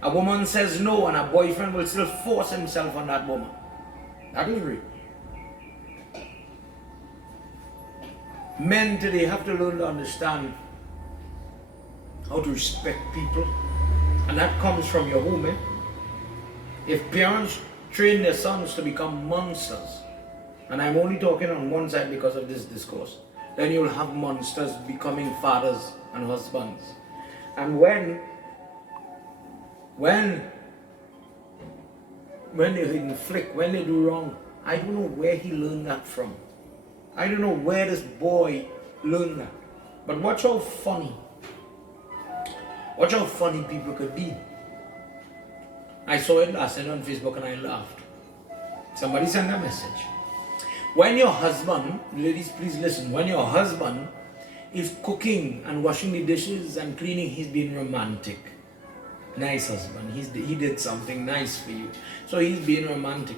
A woman says no, and a boyfriend will still force himself on that woman. That is rape. Men today have to learn to understand how to respect people, and that comes from your home. If parents train their sons to become monsters, and I'm only talking on one side because of this discourse, then you'll have monsters becoming fathers and husbands. And when they inflict, when they do wrong, I don't know where he learned that from. I don't know where this boy learned that. But watch how funny people could be. I saw it last night on Facebook and I laughed. Somebody sent a message. When your husband, ladies please listen, when your husband is cooking and washing the dishes and cleaning, he's being romantic. Nice husband, he did something nice for you. So he's being romantic.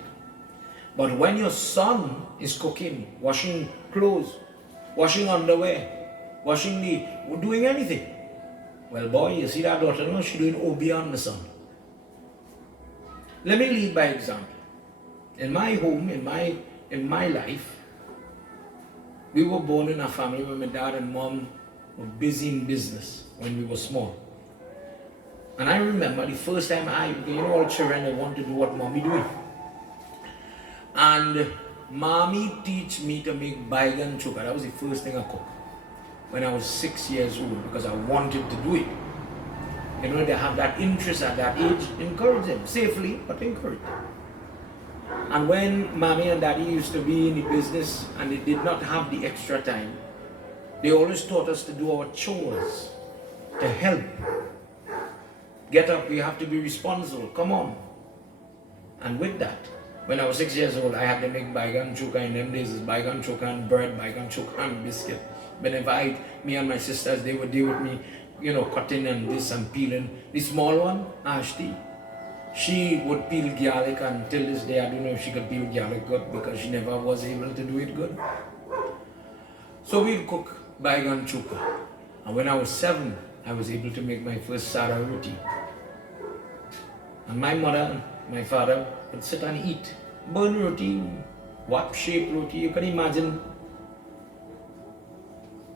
But when your son is cooking, washing clothes, washing underwear, doing anything, well boy, you see that daughter, no, she's doing all beyond the son. Let me lead by example. In my home, in my life, we were born in a family where my dad and mom were busy in business when we were small. And I remember the first time all children, they want to do what mommy doing. And mommy teach me to make baigan chukka. That was the first thing I cooked when I was 6 years old because I wanted to do it. You know, they have that interest at that age, encourage them safely, but encourage them. And when mommy and daddy used to be in the business and they did not have the extra time, they always taught us to do our chores, to help. Get up, we have to be responsible, come on. And with that, when I was 6 years old, I had to make baigan chukka. In them days, it's baigan chukka and bread, baigan chukka and biscuit. Whenever me and my sisters, they would deal with me, cutting and this and peeling. The small one, Ashti, she would peel garlic, and till this day I don't know if she could peel garlic good because she never was able to do it good. So we'd cook baigan chukka. And when I was 7, I was able to make my first sada roti. And my mother and my father would sit and eat. Burn roti, wap-shaped roti, you can imagine.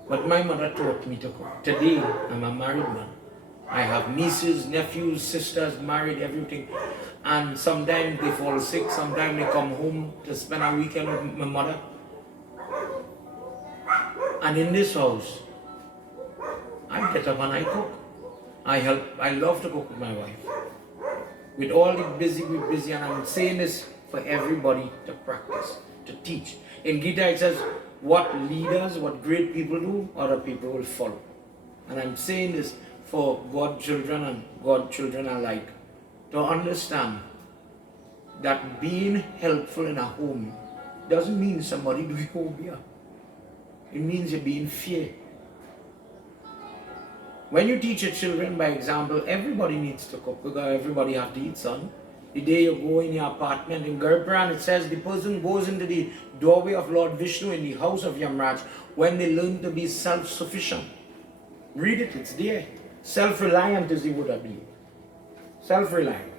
But my mother taught me to cook. Today, I'm a married man. I have nieces, nephews, sisters, married, everything. And sometimes they fall sick, sometimes they come home to spend a weekend with my mother. And in this house, I get up and I cook. I love to cook with my wife. With all the busy, we're busy, and I'm saying this for everybody to practice, to teach. In Gita it says, what leaders, what great people do, other people will follow. And I'm saying this for God children and God children alike, to understand that being helpful in a home doesn't mean somebody doing phobia. It means you're being fair. When you teach your children by example, everybody needs to cook because everybody have to eat, son. The day you go in your apartment in Gurpran, it says the person goes into the doorway of Lord Vishnu in the house of Yamraj when they learn to be self-sufficient. Read it, it's there. Self-reliant is the word I believe. Self-reliant.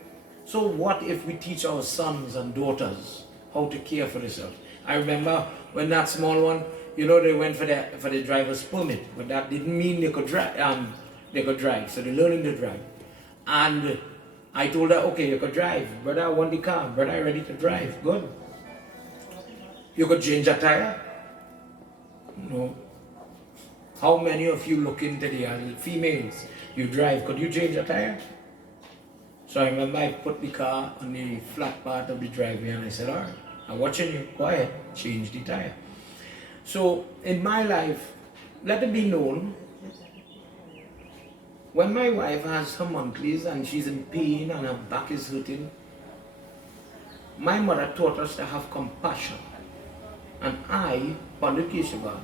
So what if we teach our sons and daughters how to care for themselves? I remember when that small one, you know, they went for the driver's permit, but that didn't mean they could drive. So they're learning to drive. And I told her, okay, you could drive. Brother, I want the car. Brother, I'm ready to drive. Good. You could change a tire. No. How many of you look into the females? You drive. Could you change a tire? So I remember I put the car on the flat part of the driveway and I said, all right, I'm watching you. Go ahead. Change the tire. So in my life, let it be known, when my wife has her monthlies and she's in pain and her back is hurting, my mother taught us to have compassion. And I, Pandit Keshava,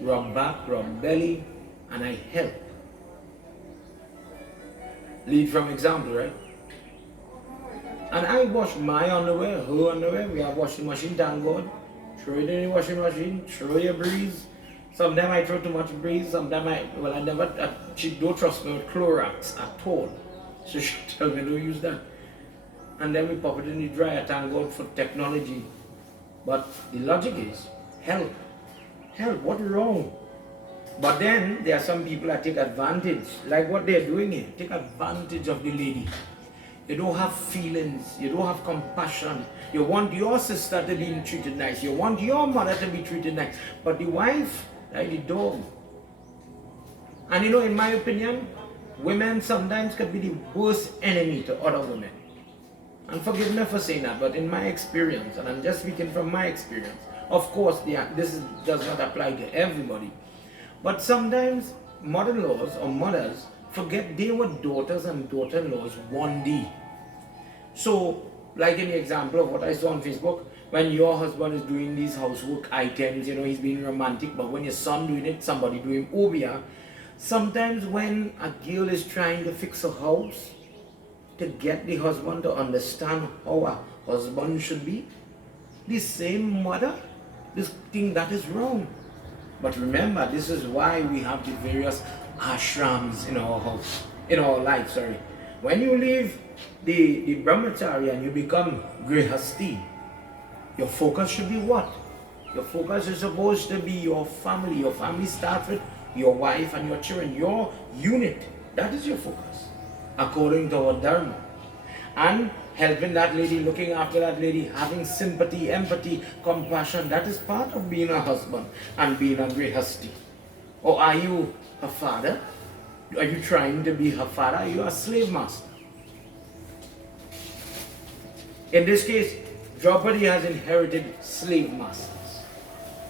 rub back, rub belly, and I help. Lead from example, right? And I wash my underwear, her underwear. We have washing machine, thank God. Throw it in the washing machine, throw your breeze. Sometimes I throw too much breeze, sometimes she don't trust me with Clorox at all. So she tell me don't use that. And then we pop it in the dryer, thank God for technology. But the logic is, help, what's wrong? But then there are some people that take advantage, like what they're doing here, take advantage of the lady. You don't have feelings, you don't have compassion. You want your sister to be treated nice, you want your mother to be treated nice, but the wife, like the dog. And you know, in my opinion, women sometimes can be the worst enemy to other women. And forgive me for saying that, but in my experience, and I'm just speaking from my experience, of course, does not apply to everybody. But sometimes mother-in-laws or mothers forget they were daughters and daughter-in-laws one day. So, like in the example of what I saw on Facebook, when your husband is doing these housework items, you know, he's being romantic, but when your son doing it, somebody doing obia. Sometimes when a girl is trying to fix a house, to get the husband to understand how a husband should be, the same mother, this thing that is wrong. But remember, this is why we have the various ashrams in our house, in our life, sorry. When you leave the brahmachari and you become grihasti, your focus should be what? Your focus is supposed to be your family. Your family starts with your wife and your children, your unit. That is your focus, according to our dharma. And helping that lady, looking after that lady, having sympathy, empathy, compassion, that is part of being a husband and being a grihasti. Or are you her father? Are you trying to be her father? Are you a slave master? In this case, Draupadi has inherited slave masters.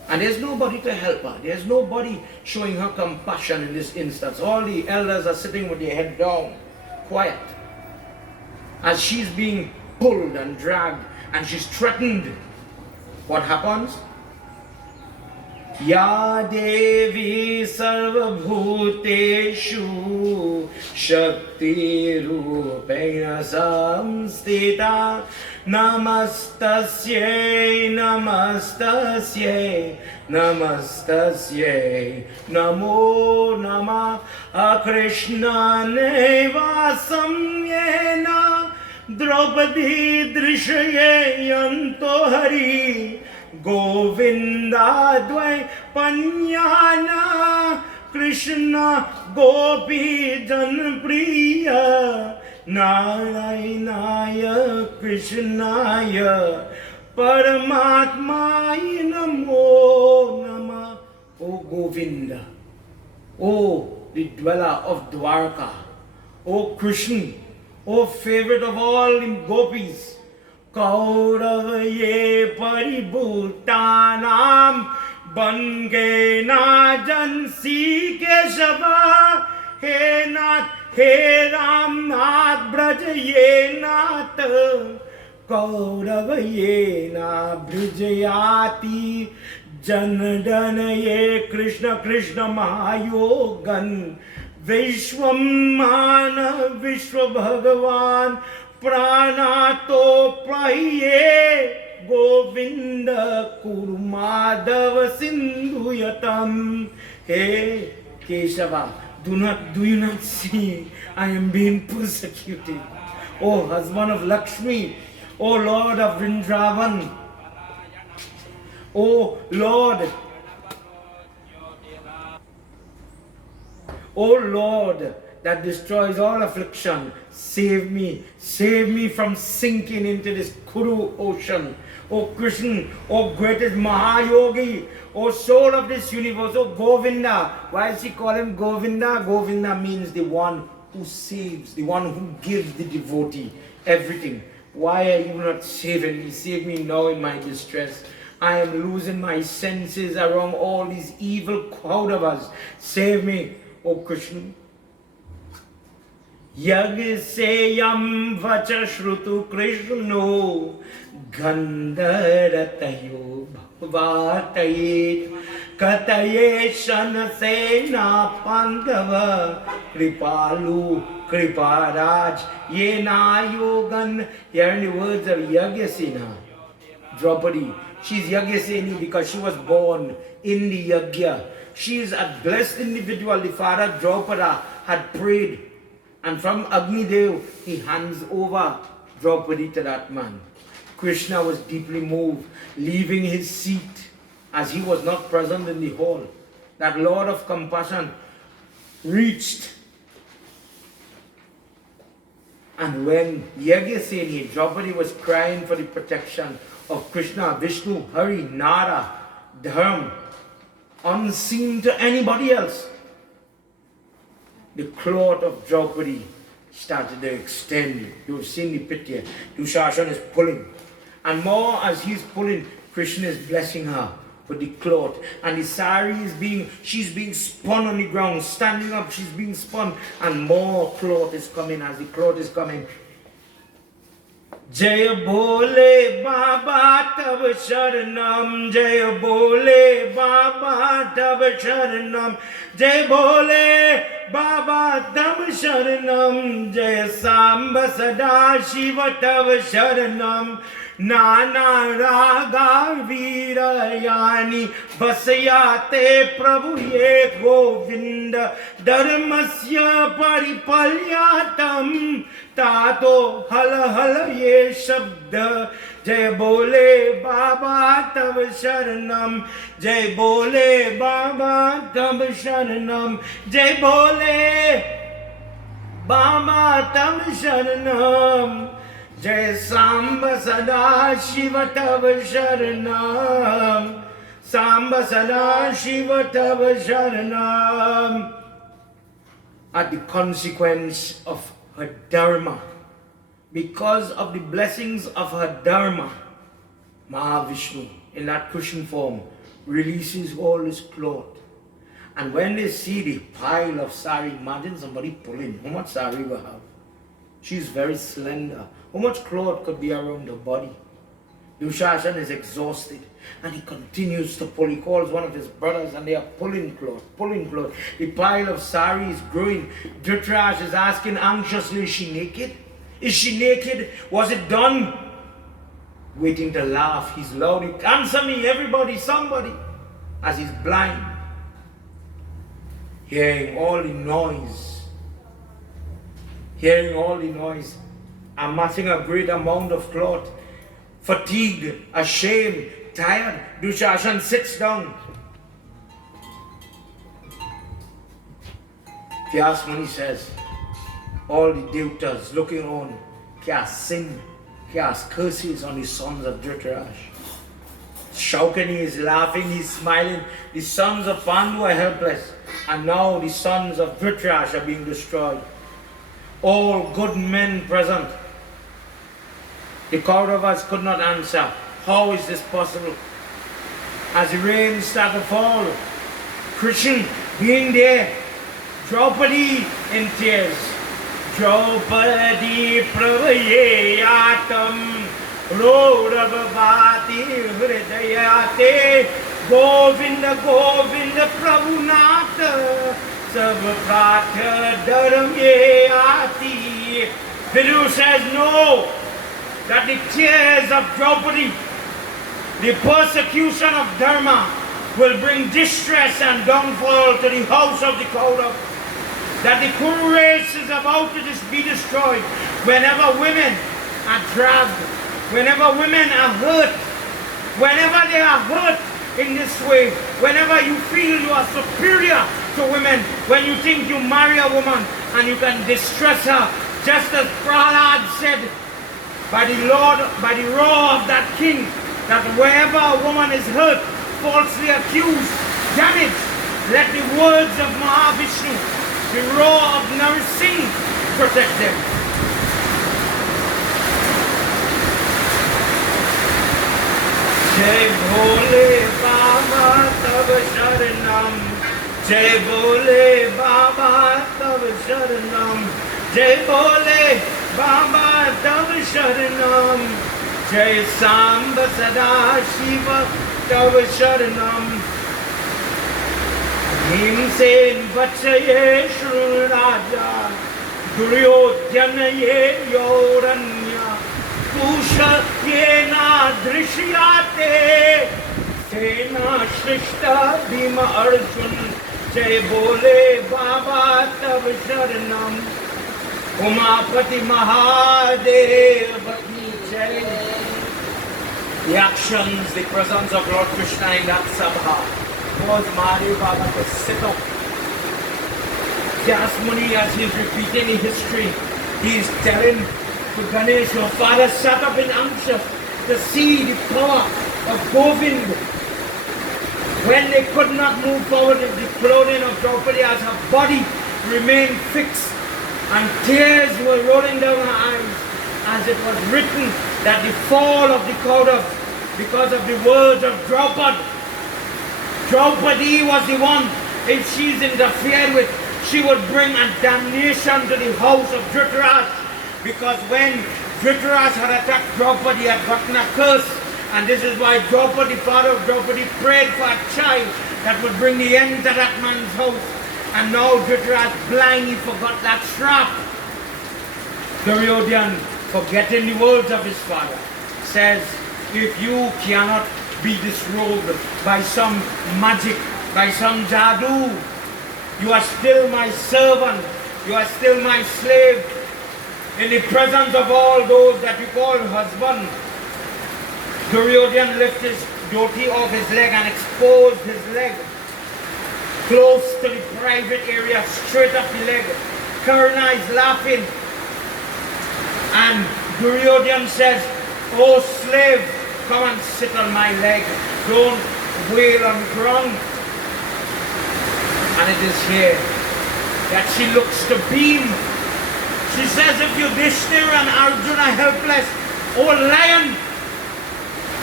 And there's nobody to help her. There's nobody showing her compassion in this instance. All the elders are sitting with their head down, quiet. As she's being pulled and dragged and she's threatened. What happens? Ya Devi Sarva Bhuteshu Shakti Rupena Samstita Namastasye Namastasye Namastasye Namo Nama Krsna Neva Samyena Draupadi Drishaye Yanto Hari Govinda Dvai Panyana Krishna Gopi Janpriya Narayanaya Krishnaya Paramatmaya Namo Nama. O Govinda, O the dweller of Dwarka, O Krishna, O favorite of all the gopis, Kauravaye Paribhutanam Bange Najansi Keshava He Nath He Ram Nath Brajaye Nath Kauravaye Na Brijayati Janadanaye Krishna Krishna Mahayogan Vishwamana Vishwa Bhagavan Pranato Prahiye Govinda Kurmadava Sindhuyatam. Hey Keshava, do you not see I am being persecuted? O husband of Lakshmi, O Lord of Vrindavan, O Lord, O Lord that destroys all affliction, save me from sinking into this Kuru ocean. O Krishna, O greatest Mahayogi, O soul of this universe, O Govinda. Why does he call him Govinda? Govinda means the one who saves, the one who gives the devotee everything. Why are you not saving me? Save me now in my distress. I am losing my senses around all these evil Kauravas. Save me, O Krishna. Yagaseyam vacha shrutu Krishno Gandharatayo bhavatayet Kataye shanasena pandava Kripalu Kriparaj Yena yogan. Here in the words of Yagasena, Draupadi, she's Yagaseni because she was born in the Yagya. She is a blessed individual. The father Draupada had prayed, and from Agni Dev he hands over Draupadi to that man. Krishna was deeply moved, leaving his seat as he was not present in the hall. That Lord of compassion reached, and when Yagaseni, Draupadi, was crying for the protection of Krishna, Vishnu, Hari, Nara, Dharma, unseen to anybody else, the cloth of Draupadi started to extend. You've seen the picture. Dushashan is pulling. And more as he's pulling, Krishna is blessing her with the cloth. And the sari is she's being spun on the ground. Standing up, she's being spun. And more cloth is coming. As the cloth is coming, Jaya Bole Baba Tab Sharanam, Jaya Bole Baba Tab Sharanam, Jaya Bole Baba Tab Sharanam, Jaya Samba Sada Shiva Tab Sharanam, Nana Raga Virayani Vasayate Prabhu Ye Govinda Dharmasya Paripalyatam Tato Hala Hala Ye Shabda. Jai Bole Baba Tab Sharanam, Jai Bole Baba Tab Sharanam, Jai Bole Baba Tab Sharanam, Jai Samba Sada Shiva Tab Sharanam, Samba Sada Shiva Tab Sharanam. At the consequence of her dharma, because of the blessings of her dharma, Mahavishnu, in that Krishna form, releases all his cloth. And when they see the pile of sari, imagine somebody pulling. How much sari will have? She's very slender. How much cloth could be around her body? Dushashan is exhausted, and he continues to pull. He calls one of his brothers, and they are pulling cloth, pulling cloth. The pile of sari is growing. Dhritarashtra is asking anxiously, is she naked? Is she naked? Was it done? Waiting to laugh. He's loud. Answer me, everybody, somebody. As he's blind. Hearing all the noise. Amassing a great amount of cloth. Fatigued, ashamed, tired, Dushashan sits down. Yasmani says, all the devatas looking on cast sin, cast curses on the sons of Dhritarashtra. Shaukani is laughing, he's smiling. The sons of Pandu are helpless, and now the sons of Dhritarashtra are being destroyed. All good men present. The Kauravas could not answer. How is this possible? As the rain started to fall, Krishna being there, Draupadi in tears. Draupadi pravayeyatam rodavavati hridayate Govinda Govinda Prabhunata Savapratha dharamyati. Vidu says no, that the tears of Draupadi, the persecution of Dharma, will bring distress and downfall to the house of the Kauravas. That the Kuru race is about to be destroyed. Whenever women are dragged, whenever women are hurt, whenever they are hurt in this way, whenever you feel you are superior to women, when you think you marry a woman and you can distress her, just as Prahlad said, by the Lord, by the roar of that king, that wherever a woman is hurt, falsely accused, damaged, let the words of Mahavishnu, the roar of Narasimha, protect them. Jai Bhole Baba Tav Sharanam, Jai Bhole Baba Tav Sharanam, Jai Bhole Baba Tav Sharanam, Jai Samba Sada Shiva Tav Sharanam. Himsen Vachaye Shru Raja, Duryodhana Ye Yoranya, Kusha Yena Drishyate, Sena Shrishta Bhima Arjun, Jai Bole Baba Tav Sharanam, Umapati Mahadev Ki Jai. The actions, the presence of Lord Krishna in that sabha caused Mahadev Baba to sit up. Jasmuni, as he is repeating the history, he is telling to Ganesh, your father sat up in Amsha to see the power of Govind. When they could not move forward with the clothing of Draupadi, as her body remained fixed and tears were rolling down her eyes, as it was written that the fall of the Kauravas, because of the words of Draupadi. Draupadi was the one, if she's interfered with, she would bring a damnation to the house of Dhritarashtra. Because when Dhritarashtra had attacked Draupadi, he had gotten a curse. And this is why Draupadi, father of Draupadi, prayed for a child that would bring the end to that man's house. And now Dhritarashtra, blind, he forgot that shrap. Duryodhana, forgetting the words of his father, says, if you cannot be disrobed by some magic, by some jadoo, you are still my servant, you are still my slave, in the presence of all those that you call husband. Duryodhana lifted his dhoti off his leg and exposed his leg close to the private area, straight up the leg. Krsna is laughing, and Duryodhana says, oh slave, come and sit on my leg, don't wail on the ground. And it is here that she looks to Bhim. She says, if Yudhishthira and Arjuna are helpless, oh lion,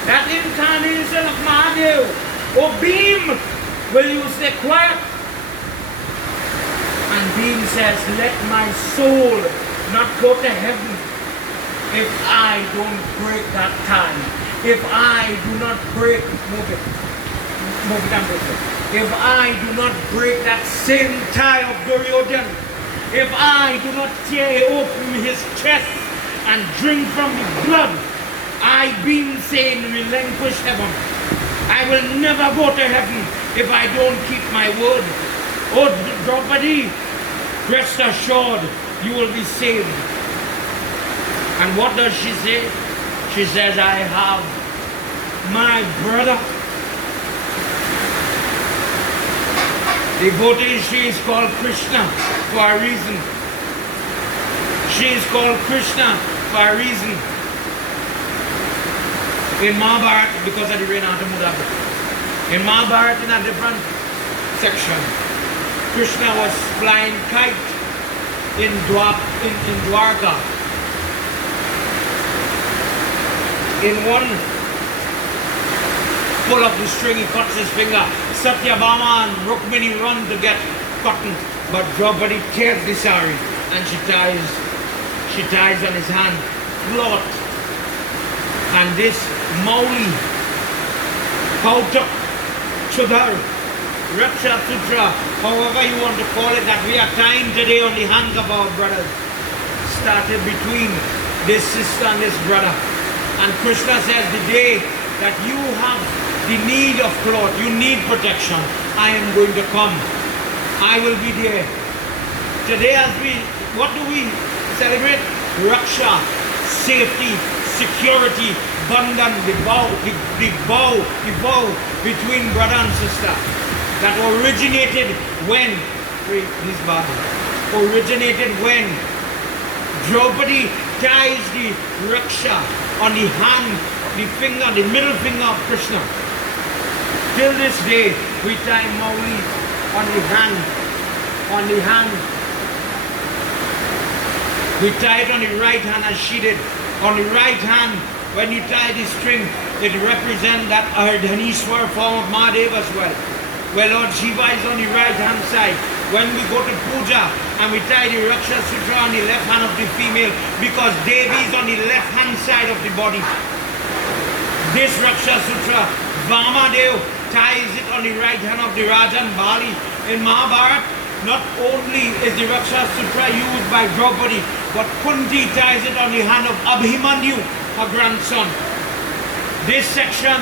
that incarnation of Mahadev, oh Bhim, will you stay quiet? And Bhim says, let my soul not go to heaven if I don't break that tie. If I do not break, move it down, if I do not break that same tie of Duryodhana, if I do not tear open his chest and drink from the blood, I been saying relinquish heaven. I will never go to heaven if I don't keep my word. Oh Draupadi, rest assured you will be saved. And what does she say? She says, I have my brother. Devotee, she is called Krishna for a reason. She is called Krishna for a reason. In Mahabharata, because of the rain out of Mudabha. In Mahabharata, in a different section, Krishna was flying kite in Dwarka. In one pull of the string, he cuts his finger. Satyabhama and Rukmini run to get cotton, but Draupadi tears the sari and she ties on his hand cloth. And this Mauli, Kautak, Chudar, Raksha Sutra, however you want to call it, that we are tying today on the hands of our brothers, started between this sister and this brother. And Krishna says, the day that you have the need of cloth, you need protection, I am going to come. I will be there. Today what do we celebrate? Raksha, safety, security, Bandhan, the bow between brother and sister. That originated when, Draupadi ties the Raksha on the hand, the finger, the middle finger of Krishna. Till this day, we tie Mauli on the hand. We tie it on the right hand as she did. On the right hand, when you tie the string, it represents that Ardhanishwar form of Mahadev as well. Where Lord Shiva is on the right hand side. When we go to Puja and we tie the Raksha Sutra on the left hand of the female, because Devi is on the left hand side of the body. This Raksha Sutra, Vamadev ties it on the right hand of the Rajan Bali. In Mahabharata, not only is the Raksha Sutra used by Draupadi, but Kunti ties it on the hand of Abhimanyu, her grandson. This section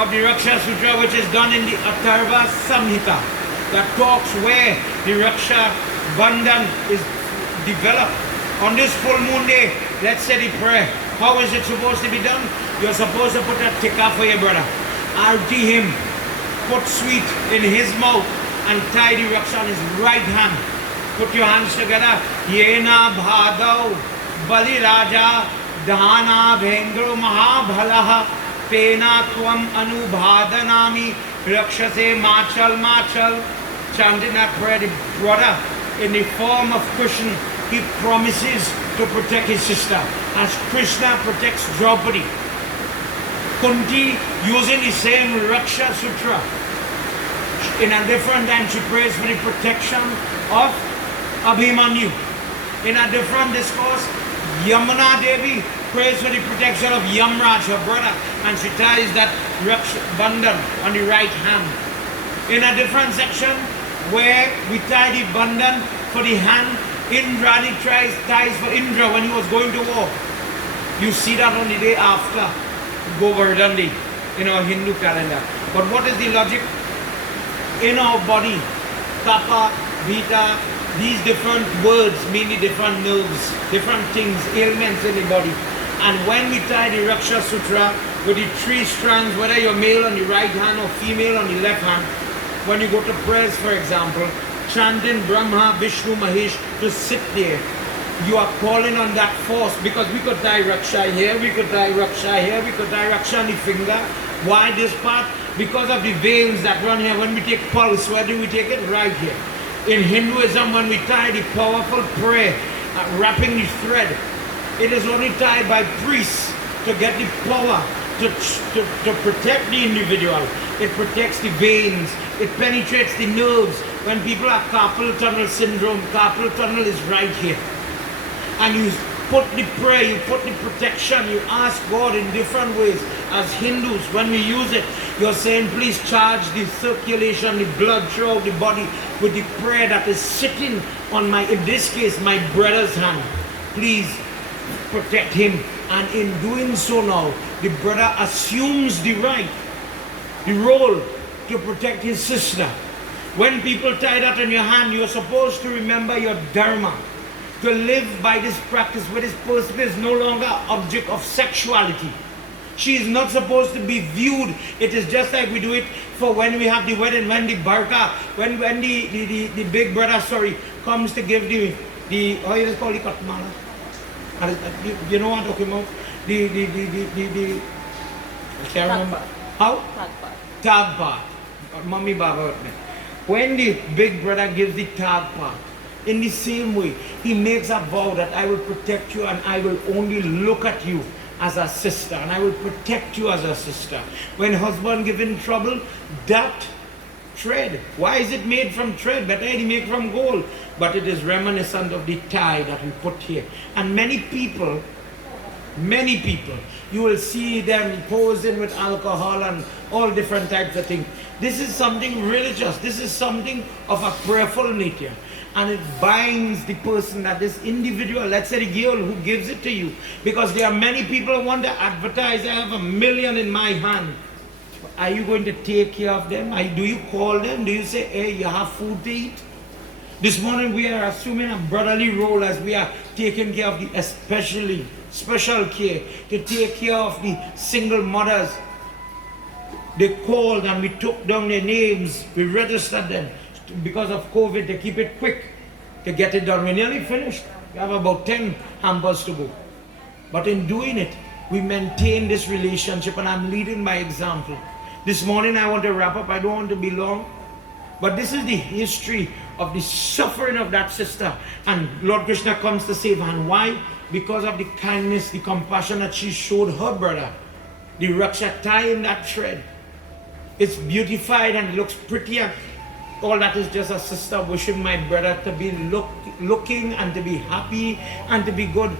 of the Raksha Sutra, which is done in the Atharva Samhita, that talks where the Raksha Bandhan is developed. On this full moon day, let's say the prayer. How is it supposed to be done? You're supposed to put a tikka for your brother. Arti him, put sweet in his mouth and tie the Raksha on his right hand. Put your hands together. Yena bhadau bali raja dana bhengro mahabhalaha pena tvam anubhadanami rakshase machal. Chanting that prayer, the brother in the form of Krishna, he promises to protect his sister as Krishna protects Draupadi. Kunti, using the same Raksha Sutra, in a different time she prays for the protection of Abhimanyu. In a different discourse, Yamuna Devi prays for the protection of Yamraj, her brother, and she ties that Raksha Bandhan on the right hand. In a different section, where we tie the Bandhan for the hand, Indrani ties for Indra when he was going to war. You see that on the day after Govardhani in our Hindu calendar. But what is the logic? In our body, Kapha, Vita, these different words mean the different nerves, different things, ailments in the body. And when we tie the Raksha Sutra with the 3 strands, whether you're male on the right hand or female on the left hand, when you go to prayers, for example, chanting Brahma, Vishnu, Mahesh, to sit there, you are calling on that force, because we could tie Raksha here, we could tie Raksha here, we could tie Raksha on the finger. Why this part? Because of the veins that run here. When we take pulse, where do we take it? Right here. In Hinduism, when we tie the powerful prayer, wrapping the thread, it is only tied by priests to get the power to protect the individual. It protects the veins. It penetrates the nerves. When people have carpal tunnel syndrome, carpal tunnel is right here. And you put the prayer, you put the protection, you ask God in different ways. As Hindus, when we use it, you're saying, please charge the circulation, the blood throughout the body with the prayer that is sitting on my, in this case, my brother's hand. Please protect him. And in doing so now, the brother assumes the right, the role to protect his sister. When people tie that in your hand, you're supposed to remember your dharma. To live by this practice where this person is no longer object of sexuality. She is not supposed to be viewed. It is just like we do it for when we have the wedding, when the barka, when the big brother, comes to give the how is it called, the katmala? You know what I'm talking about? The I can't remember. How? Tag part. Mommy Baba. When the big brother gives the tag part, in the same way, he makes a vow that I will protect you and I will only look at you as a sister, and I will protect you as a sister. When husband given trouble, that thread, why is it made from thread? Better it made from gold. But it is reminiscent of the tie that we put here. And many people, you will see them posing with alcohol and all different types of things. This is something religious. This is something of a prayerful nature. And it binds the person, that this individual, let's say the girl who gives it to you. Because there are many people who want to advertise, I have $1 million in my hand. Are you going to take care of them? Do you call them? Do you say, hey, you have food to eat? This morning we are assuming a brotherly role as we are taking care of the especially special care to take care of the single mothers. They called and we took down their names, we registered them. Because of COVID, they keep it quick to get it done. We're nearly finished. We have about 10 hampers to go. But in doing it, we maintain this relationship, and I'm leading by example. This morning I want to wrap up. I don't want to be long. But this is the history of the suffering of that sister. And Lord Krishna comes to save her. And why? Because of the kindness, the compassion that she showed her brother. The Raksha tie in that thread. It's beautified and it looks pretty. And all that is just a sister wishing my brother to be looking and to be happy and to be good.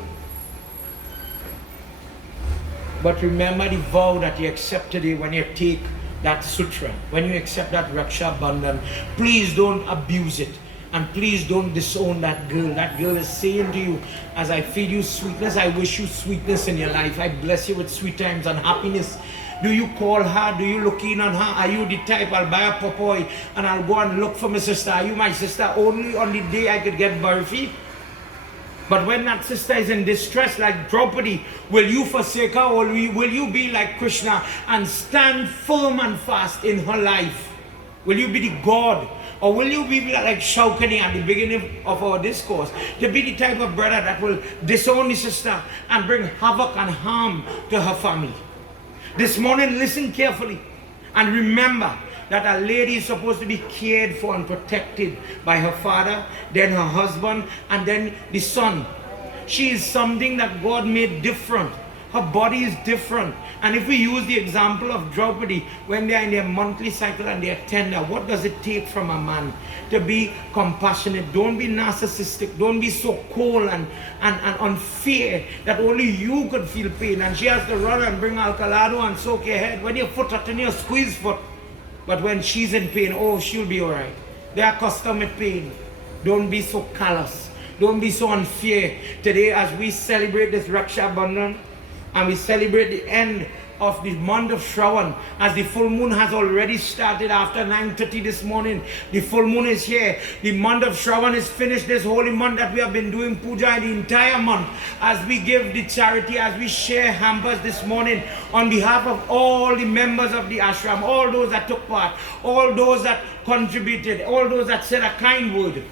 But remember the vow that you accept today when you take that sutra, when you accept that Raksha Bandhan. Please don't abuse it. And please don't disown that girl. That girl is saying to you, as I feed you sweetness, I wish you sweetness in your life. I bless you with sweet times and happiness. Do you call her? Do you look in on her? Are you the type, I'll buy a popoy and I'll go and look for my sister? Are you my sister only on the day I could get barfi? But when that sister is in distress like Draupadi, will you forsake her, or will you be like Krishna and stand firm and fast in her life? Will you be the God? Or will you be like Shaukani at the beginning of our discourse, to be the type of brother that will disown the sister and bring havoc and harm to her family? This morning, listen carefully and remember that a lady is supposed to be cared for and protected by her father, then her husband, and then the son. She is something that God made different. Her body is different. And if we use the example of Draupadi, when they are in their monthly cycle and they are tender, what does it take from a man to be compassionate? Don't be narcissistic. Don't be so cold and unfair that only you could feel pain. And she has to run and bring alcalado and soak your head. When your foot hurts, you squeeze foot. But when she's in pain, oh, she'll be all right. They are accustomed with pain. Don't be so callous. Don't be so unfair. Today, as we celebrate this Raksha Bandhan, and we celebrate the end of the month of Shravan, as the full moon has already started after 9:30 this morning. The full moon is here. The month of Shravan is finished. This holy month that we have been doing puja the entire month, as we give the charity, as we share hampers this morning on behalf of all the members of the ashram, all those that took part, all those that contributed, all those that said a kind word.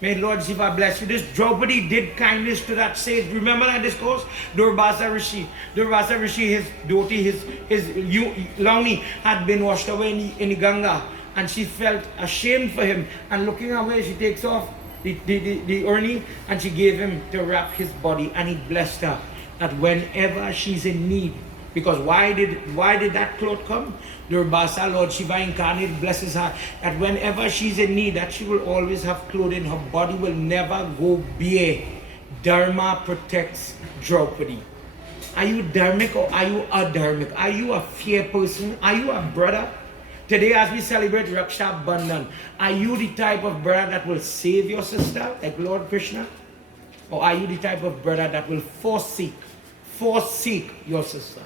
May Lord Seva bless you. This Draupadi did kindness to that sage. Remember that discourse? Durvasa Rishi. Durvasa Rishi, his dhoti, his launi had been washed away in the Ganga. And she felt ashamed for him. And looking away, she takes off the urni and she gave him to wrap his body. And he blessed her that whenever she's in need, because why did that cloth come? Durvasa, Lord Shiva incarnate, blesses her that whenever she's in need, that she will always have clothing. Her body will never go bare. Dharma protects Draupadi. Are you dharmic or are you adharmic? Are you a fair person? Are you a brother? Today, as we celebrate Raksha Bandhan, are you the type of brother that will save your sister, like Lord Krishna? Or are you the type of brother that will forsake your sister?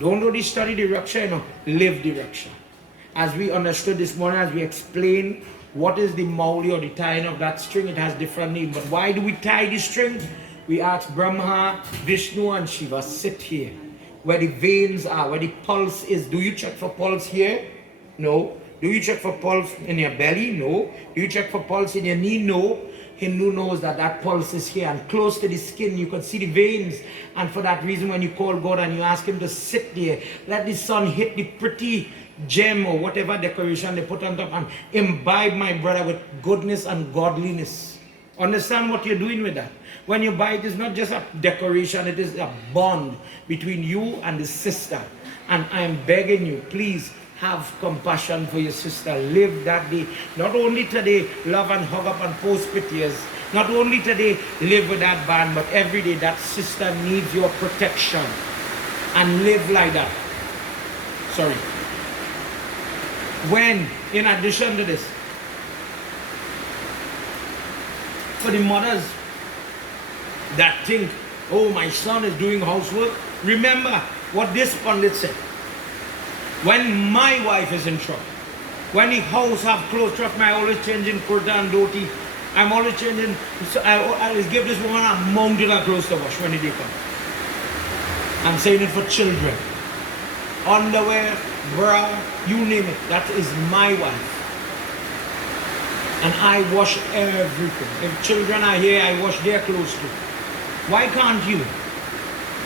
Don't only study the Raksha, live the Raksha. As we understood this morning, as we explained what is the mauli or the tying of that string, it has different names. But why do we tie the string? We ask Brahma, Vishnu and Shiva, sit here. where the veins are, where the pulse is. Do you check for pulse here? No. Do you check for pulse in your belly? No. Do you check for pulse in your knee? No. Hindu knows that that pulse is here, and close to the skin you can see the veins. And for that reason, when you call God and you ask him to sit there, let the sun hit the pretty gem or whatever decoration they put on top and imbibe my brother with goodness and godliness. Understand what you're doing with that. When you buy it, it's not just a decoration, it is a bond between you and the sister. And I am begging you, please have compassion for your sister. Live that day. Not only today, love and hug up and post pictures. Not only today, live with that band, but every day that sister needs your protection. And live like that. Sorry. When, in addition to this, for the mothers that think, oh, my son is doing housework, remember what this pundit said. When my wife is in trouble, when the house have clothes trouble, I always changing kurta and dhoti. I'm always changing. So I always give this woman a mountain of clothes to wash when the day comes. I'm saying it for children. Underwear, bra, you name it. That is my wife. And I wash everything. If children are here, I wash their clothes too. Why can't you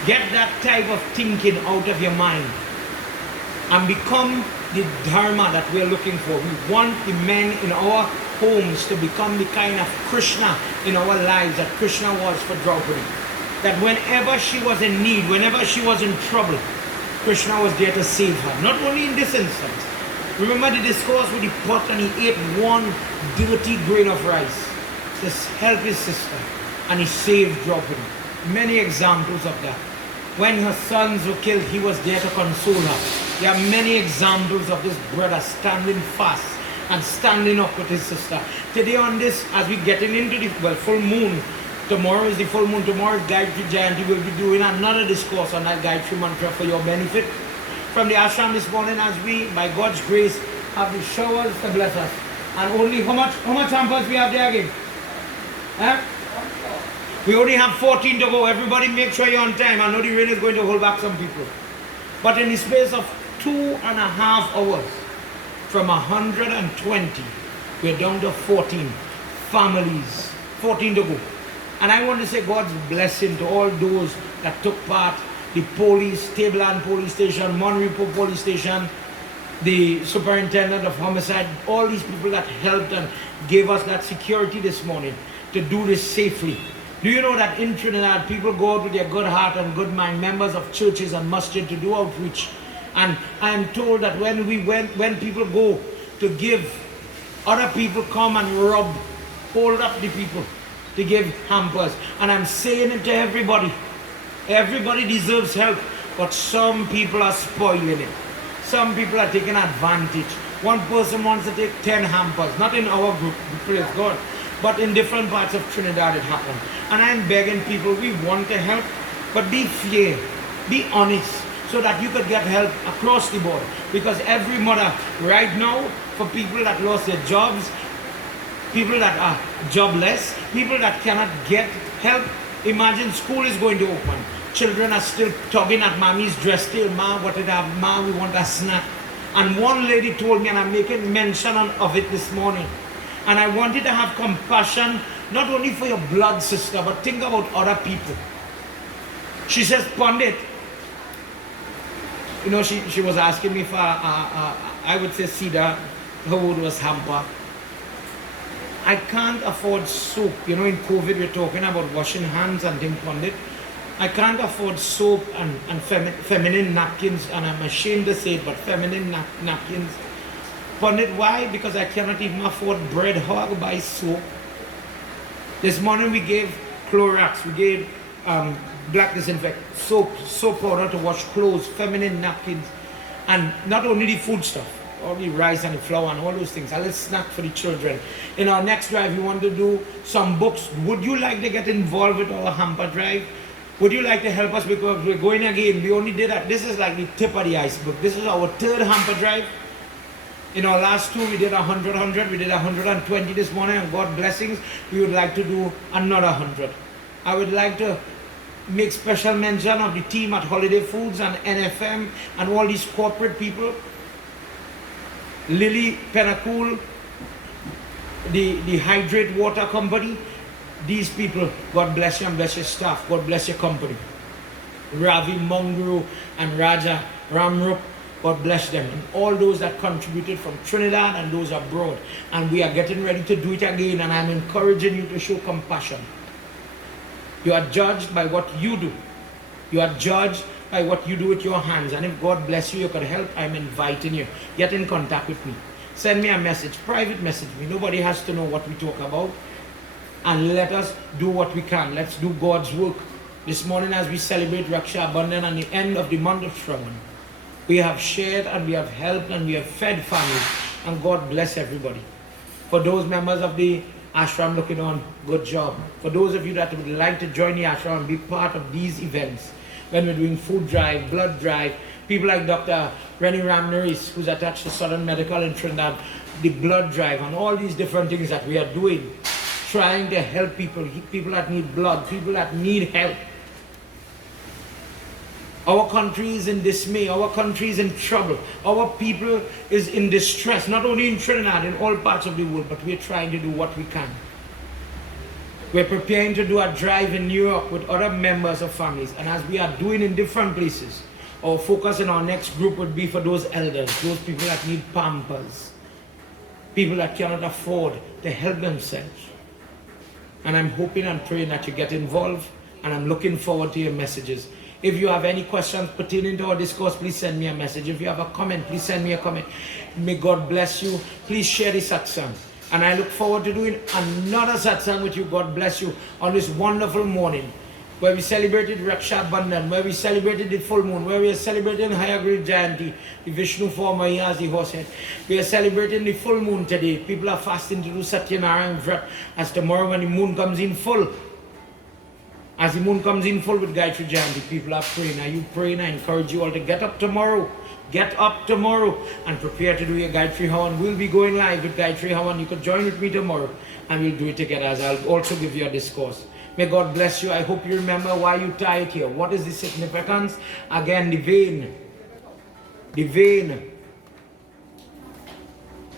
get that type of thinking out of your mind and become the dharma that we're looking for? We want the men in our homes to become the kind of Krsna in our lives that Krsna was for Draupadi. That whenever she was in need, whenever she was in trouble, Krsna was there to save her. Not only in this instance. Remember the discourse with the pot and he ate one dirty grain of rice to help his sister, and he saved Draupadi. Many examples of that. When her sons were killed, he was there to console her. There are many examples of this brother standing fast and standing up with his sister. Today on this, as we're getting into the full moon, tomorrow is the full moon, tomorrow Gayatri Jayanti will be doing another discourse on that Gayatri mantra for your benefit. From the ashram this morning, as we, by God's grace, have the showers to bless us. And only, how much hampers we have there again? Huh? We only have 14 to go. Everybody make sure you're on time. I know the rain is going to hold back some people. But in the space of 2.5 hours, from 120, we're down to 14 families. 14 to go. And I want to say God's blessing to all those that took part. The police, Tableland Police Station, Monrepo Police Station, the superintendent of homicide, all these people that helped and gave us that security this morning to do this safely. Do you know that in Trinidad, people go out with their good heart and good mind, members of churches and masjid to do outreach. And I am told that when people go to give, other people come and hold up the people to give hampers. And I'm saying it to everybody. Everybody deserves help, but some people are spoiling it. Some people are taking advantage. One person wants to take 10 hampers, not in our group, praise God, but in different parts of Trinidad it happened. And I'm begging people, we want to help, but be fair, be honest, so that you could get help across the board. Because every mother right now, for people that lost their jobs, people that are jobless, people that cannot get help, imagine school is going to open. Children are still tugging at mommy's dress till, ma, what did I have? Ma, we want a snack. And one lady told me, and I'm making mention of it this morning, and I wanted to have compassion, not only for your blood sister, but think about other people. She says, Pandit, you know, she was asking me for, I would say cedar, her word was hamper. I can't afford soap. You know, in COVID, we're talking about washing hands and things, Pandit. I can't afford soap and feminine napkins, and I'm ashamed to say it, but feminine napkins. Pandit, why? Because I cannot even afford bread. How I go buy soap? This morning we gave Clorox, we gave black disinfect, soap powder to wash clothes, feminine napkins, and not only the food stuff, all the rice and the flour and all those things, a little snack for the children. In our next drive, we want to do some books. Would you like to get involved with our hamper drive? Would you like to help us? Because we're going again. We only did that. This is like the tip of the iceberg. This is our third hamper drive. In our last two, we did 100. We did 120 this morning, and God blessings, we would like to do another 100. I would like to make special mention of the team at Holiday Foods and NFM and all these corporate people. Lily Penacool, the Hydrate Water Company. These people, God bless you and bless your staff. God bless your company. Ravi Monguru and Raja Ramrup, God bless them. And all those that contributed from Trinidad and those abroad. And we are getting ready to do it again, and I'm encouraging you to show compassion. You are judged by what you do. You are judged by what you do with your hands. And if God bless you, you can help, I'm inviting you. Get in contact with me. Send me a message, private message me. Nobody has to know what we talk about. And let us do what we can. Let's do God's work. This morning as we celebrate Raksha Bandhan and the end of the month of Shravan, we have shared and we have helped and we have fed families. And God bless everybody. For those members of the Ashram looking on, good job. For those of you that would like to join the Ashram and be part of these events, when we're doing food drive, blood drive, people like Dr. Rennie Ramnaris, who's attached to Southern Medical in Trinidad, the blood drive and all these different things that we are doing, trying to help people that need blood, people that need help. Our country is in dismay, our country is in trouble, our people is in distress, not only in Trinidad, in all parts of the world, but we're trying to do what we can. We're preparing to do a drive in New York with other members of families, and as we are doing in different places, our focus in our next group would be for those elders, those people that need pampers, people that cannot afford to help themselves. And I'm hoping and praying that you get involved, and I'm looking forward to your messages. If you have any questions pertaining to our discourse, please send me a message. If you have a comment, please send me a comment. May God bless you. Please share this satsang. And I look forward to doing another satsang with you. God bless you on this wonderful morning where we celebrated Raksha Bandhan, where we celebrated the full moon, where we are celebrating Hayagri Jayanti, the Vishnu form as the horse head. We are celebrating the full moon today. People are fasting to do Satyanarayan Vrat as tomorrow when the moon comes in full. As the moon comes in full with Gayatri Jayanti, people are praying. Are you praying? I encourage you all to get up tomorrow. Get up tomorrow and prepare to do your Gayatri Havan. We'll be going live with Gayatri Havan. You can join with me tomorrow and we'll do it together, as I'll also give you a discourse. May God bless you. I hope you remember why you tie it here. What is the significance? Again, the vein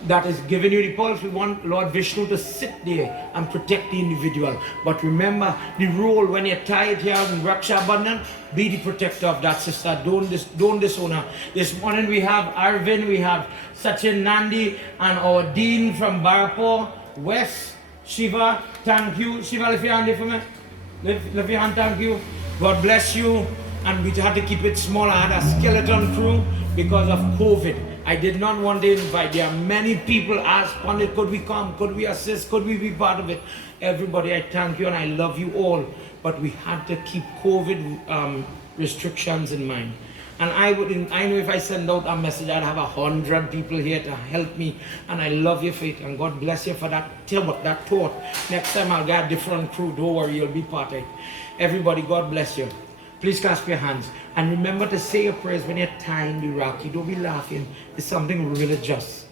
that is giving you the pulse. We want Lord Vishnu to sit there and protect the individual. But remember the role when you tie it here in Raksha Bandhan, be the protector of that sister. Don't disown her. This morning we have Arvind, we have Sachin Nandi, and our Dean from Barapur West, Shiva. Thank you. Shiva, lift your hand for me. Lift your hand, thank you. God bless you. And we had to keep it small. I had a skeleton crew because of COVID. I did not want to invite. There are many people asked, Pandit, could we come? Could we assist? Could we be part of it? Everybody, I thank you and I love you all. But we had to keep COVID restrictions in mind. And I know if I send out a message, I'd have 100 people here to help me. And I love your faith. And God bless you for that thought. Next time I'll get a different crew. Don't worry, you'll be part of it. Everybody, God bless you. Please clasp your hands. And remember to say your prayers when you're tying the Rakhi. Don't be laughing. It's something religious.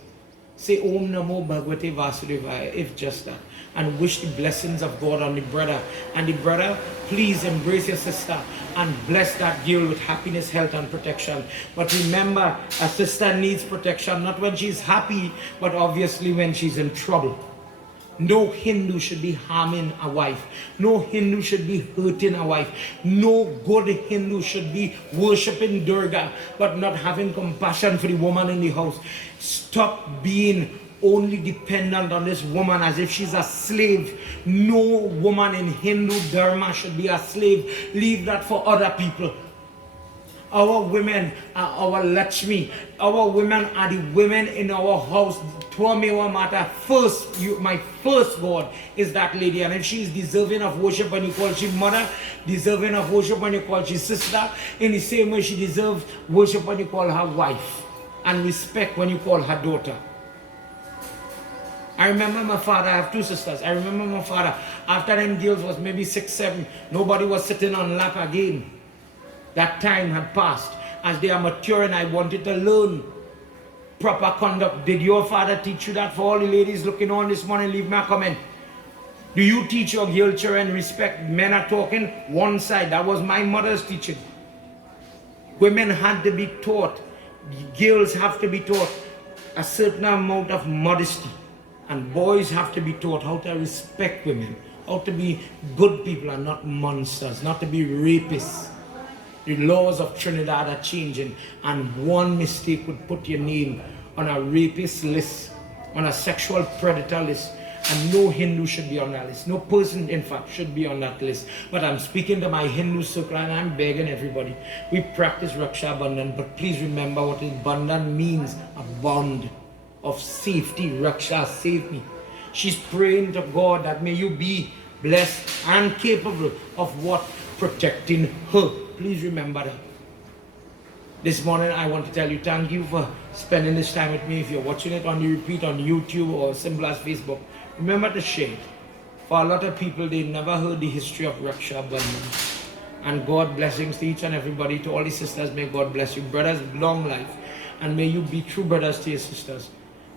Say Om Namo Bhagavate Vasudevaya, if just that. And wish the blessings of God on the brother. And the brother, please embrace your sister and bless that girl with happiness, health and protection. But remember, a sister needs protection, not when she's happy, but obviously when she's in trouble. No Hindu should be harming a wife. No Hindu should be hurting a wife. No good Hindu should be worshipping Durga but not having compassion for the woman in the house. Stop being only dependent on this woman as if she's a slave. No woman in Hindu Dharma should be a slave. Leave that for other people. Our women are our Lakshmi. Our women are the women in our house. Twamewa Mata, my first God is that lady. And if she is deserving of worship when you call she mother, deserving of worship when you call she sister, in the same way she deserves worship when you call her wife, and respect when you call her daughter. I remember my father, I have two sisters. I remember my father, after them girls was maybe 6, 7, nobody was sitting on lap again. That time had passed. As they are maturing, I wanted to learn proper conduct. Did your father teach you that? For all the ladies looking on this morning, leave me a comment. Do you teach your girl children respect? Men are talking one side. That was my mother's teaching. Women had to be taught. Girls have to be taught a certain amount of modesty. And boys have to be taught how to respect women. How to be good people and not monsters. Not to be rapists. The laws of Trinidad are changing. And one mistake would put your name on a rapist list. On a sexual predator list. And no Hindu should be on that list. No person, in fact, should be on that list. But I'm speaking to my Hindu circle and I'm begging everybody. We practice Raksha Bandhan, but please remember what Bandhan means. A bond of safety. Raksha, save me. She's praying to God that may you be blessed and capable of what? Protecting her. Please remember that. This morning I want to tell you thank you for spending this time with me. If you're watching it on the repeat on YouTube or simple as Facebook, remember to share it. For a lot of people, they never heard the history of Raksha Bandhan. And God blessings to each and everybody. To all the sisters, may God bless you. Brothers, long life. And may you be true brothers to your sisters.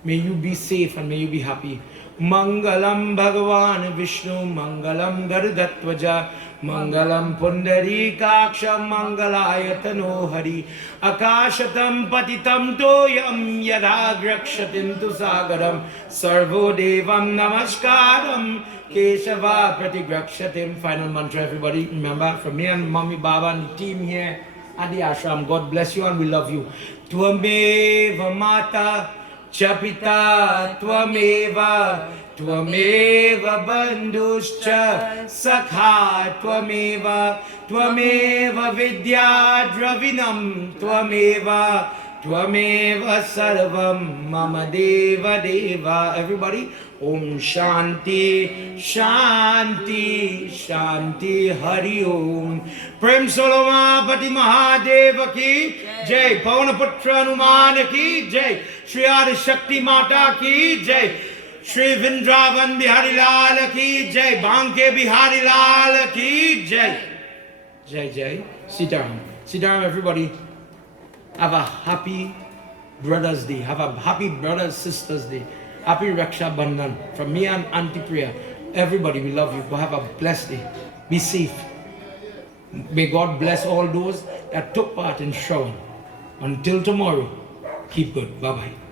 May you be safe and may you be happy. Mangalam Bhagavan Vishnu, Mangalam Garudatvaja, Mangalam Pundari Kaksha, Mangalayatano Hari, Akashatam Patitam Toyam Yadagrakshatim Tu Sagaram, Sarvo Devam Namaskaram, Keshava Pratigrakshatim. Final mantra, everybody. Remember, from me and Mommy Baba and the team here at the Ashram, God bless you and we love you. Tvameva Mata Chapita Tvameva, Tvameva Bandhuscha Sakha Tvameva, Tvameva Vidya Dravinam Tvameva, Tvameva Sarvam Mama Deva Deva. Everybody, Om Shanti, Shanti, Shanti, Hari Om. Prem Solomapati Mahadeva ki Jai, Pavanaputra Hanuman ki Jai, Shri Adi Shakti Mata ki Jai, Shri Vrindavan Bihari Lal ki Jai, Banke Bihari Lal ki Jai. Jai Jai. Sitaram. Sitaram, everybody. Have a happy Brothers' Day. Have a happy Brothers' Sisters' Day. Happy Raksha Bandhan. From me and Auntie Priya. Everybody, we love you. Go have a blessed day. Be safe. May God bless all those that took part in Shravan. Until tomorrow, keep good. Bye-bye.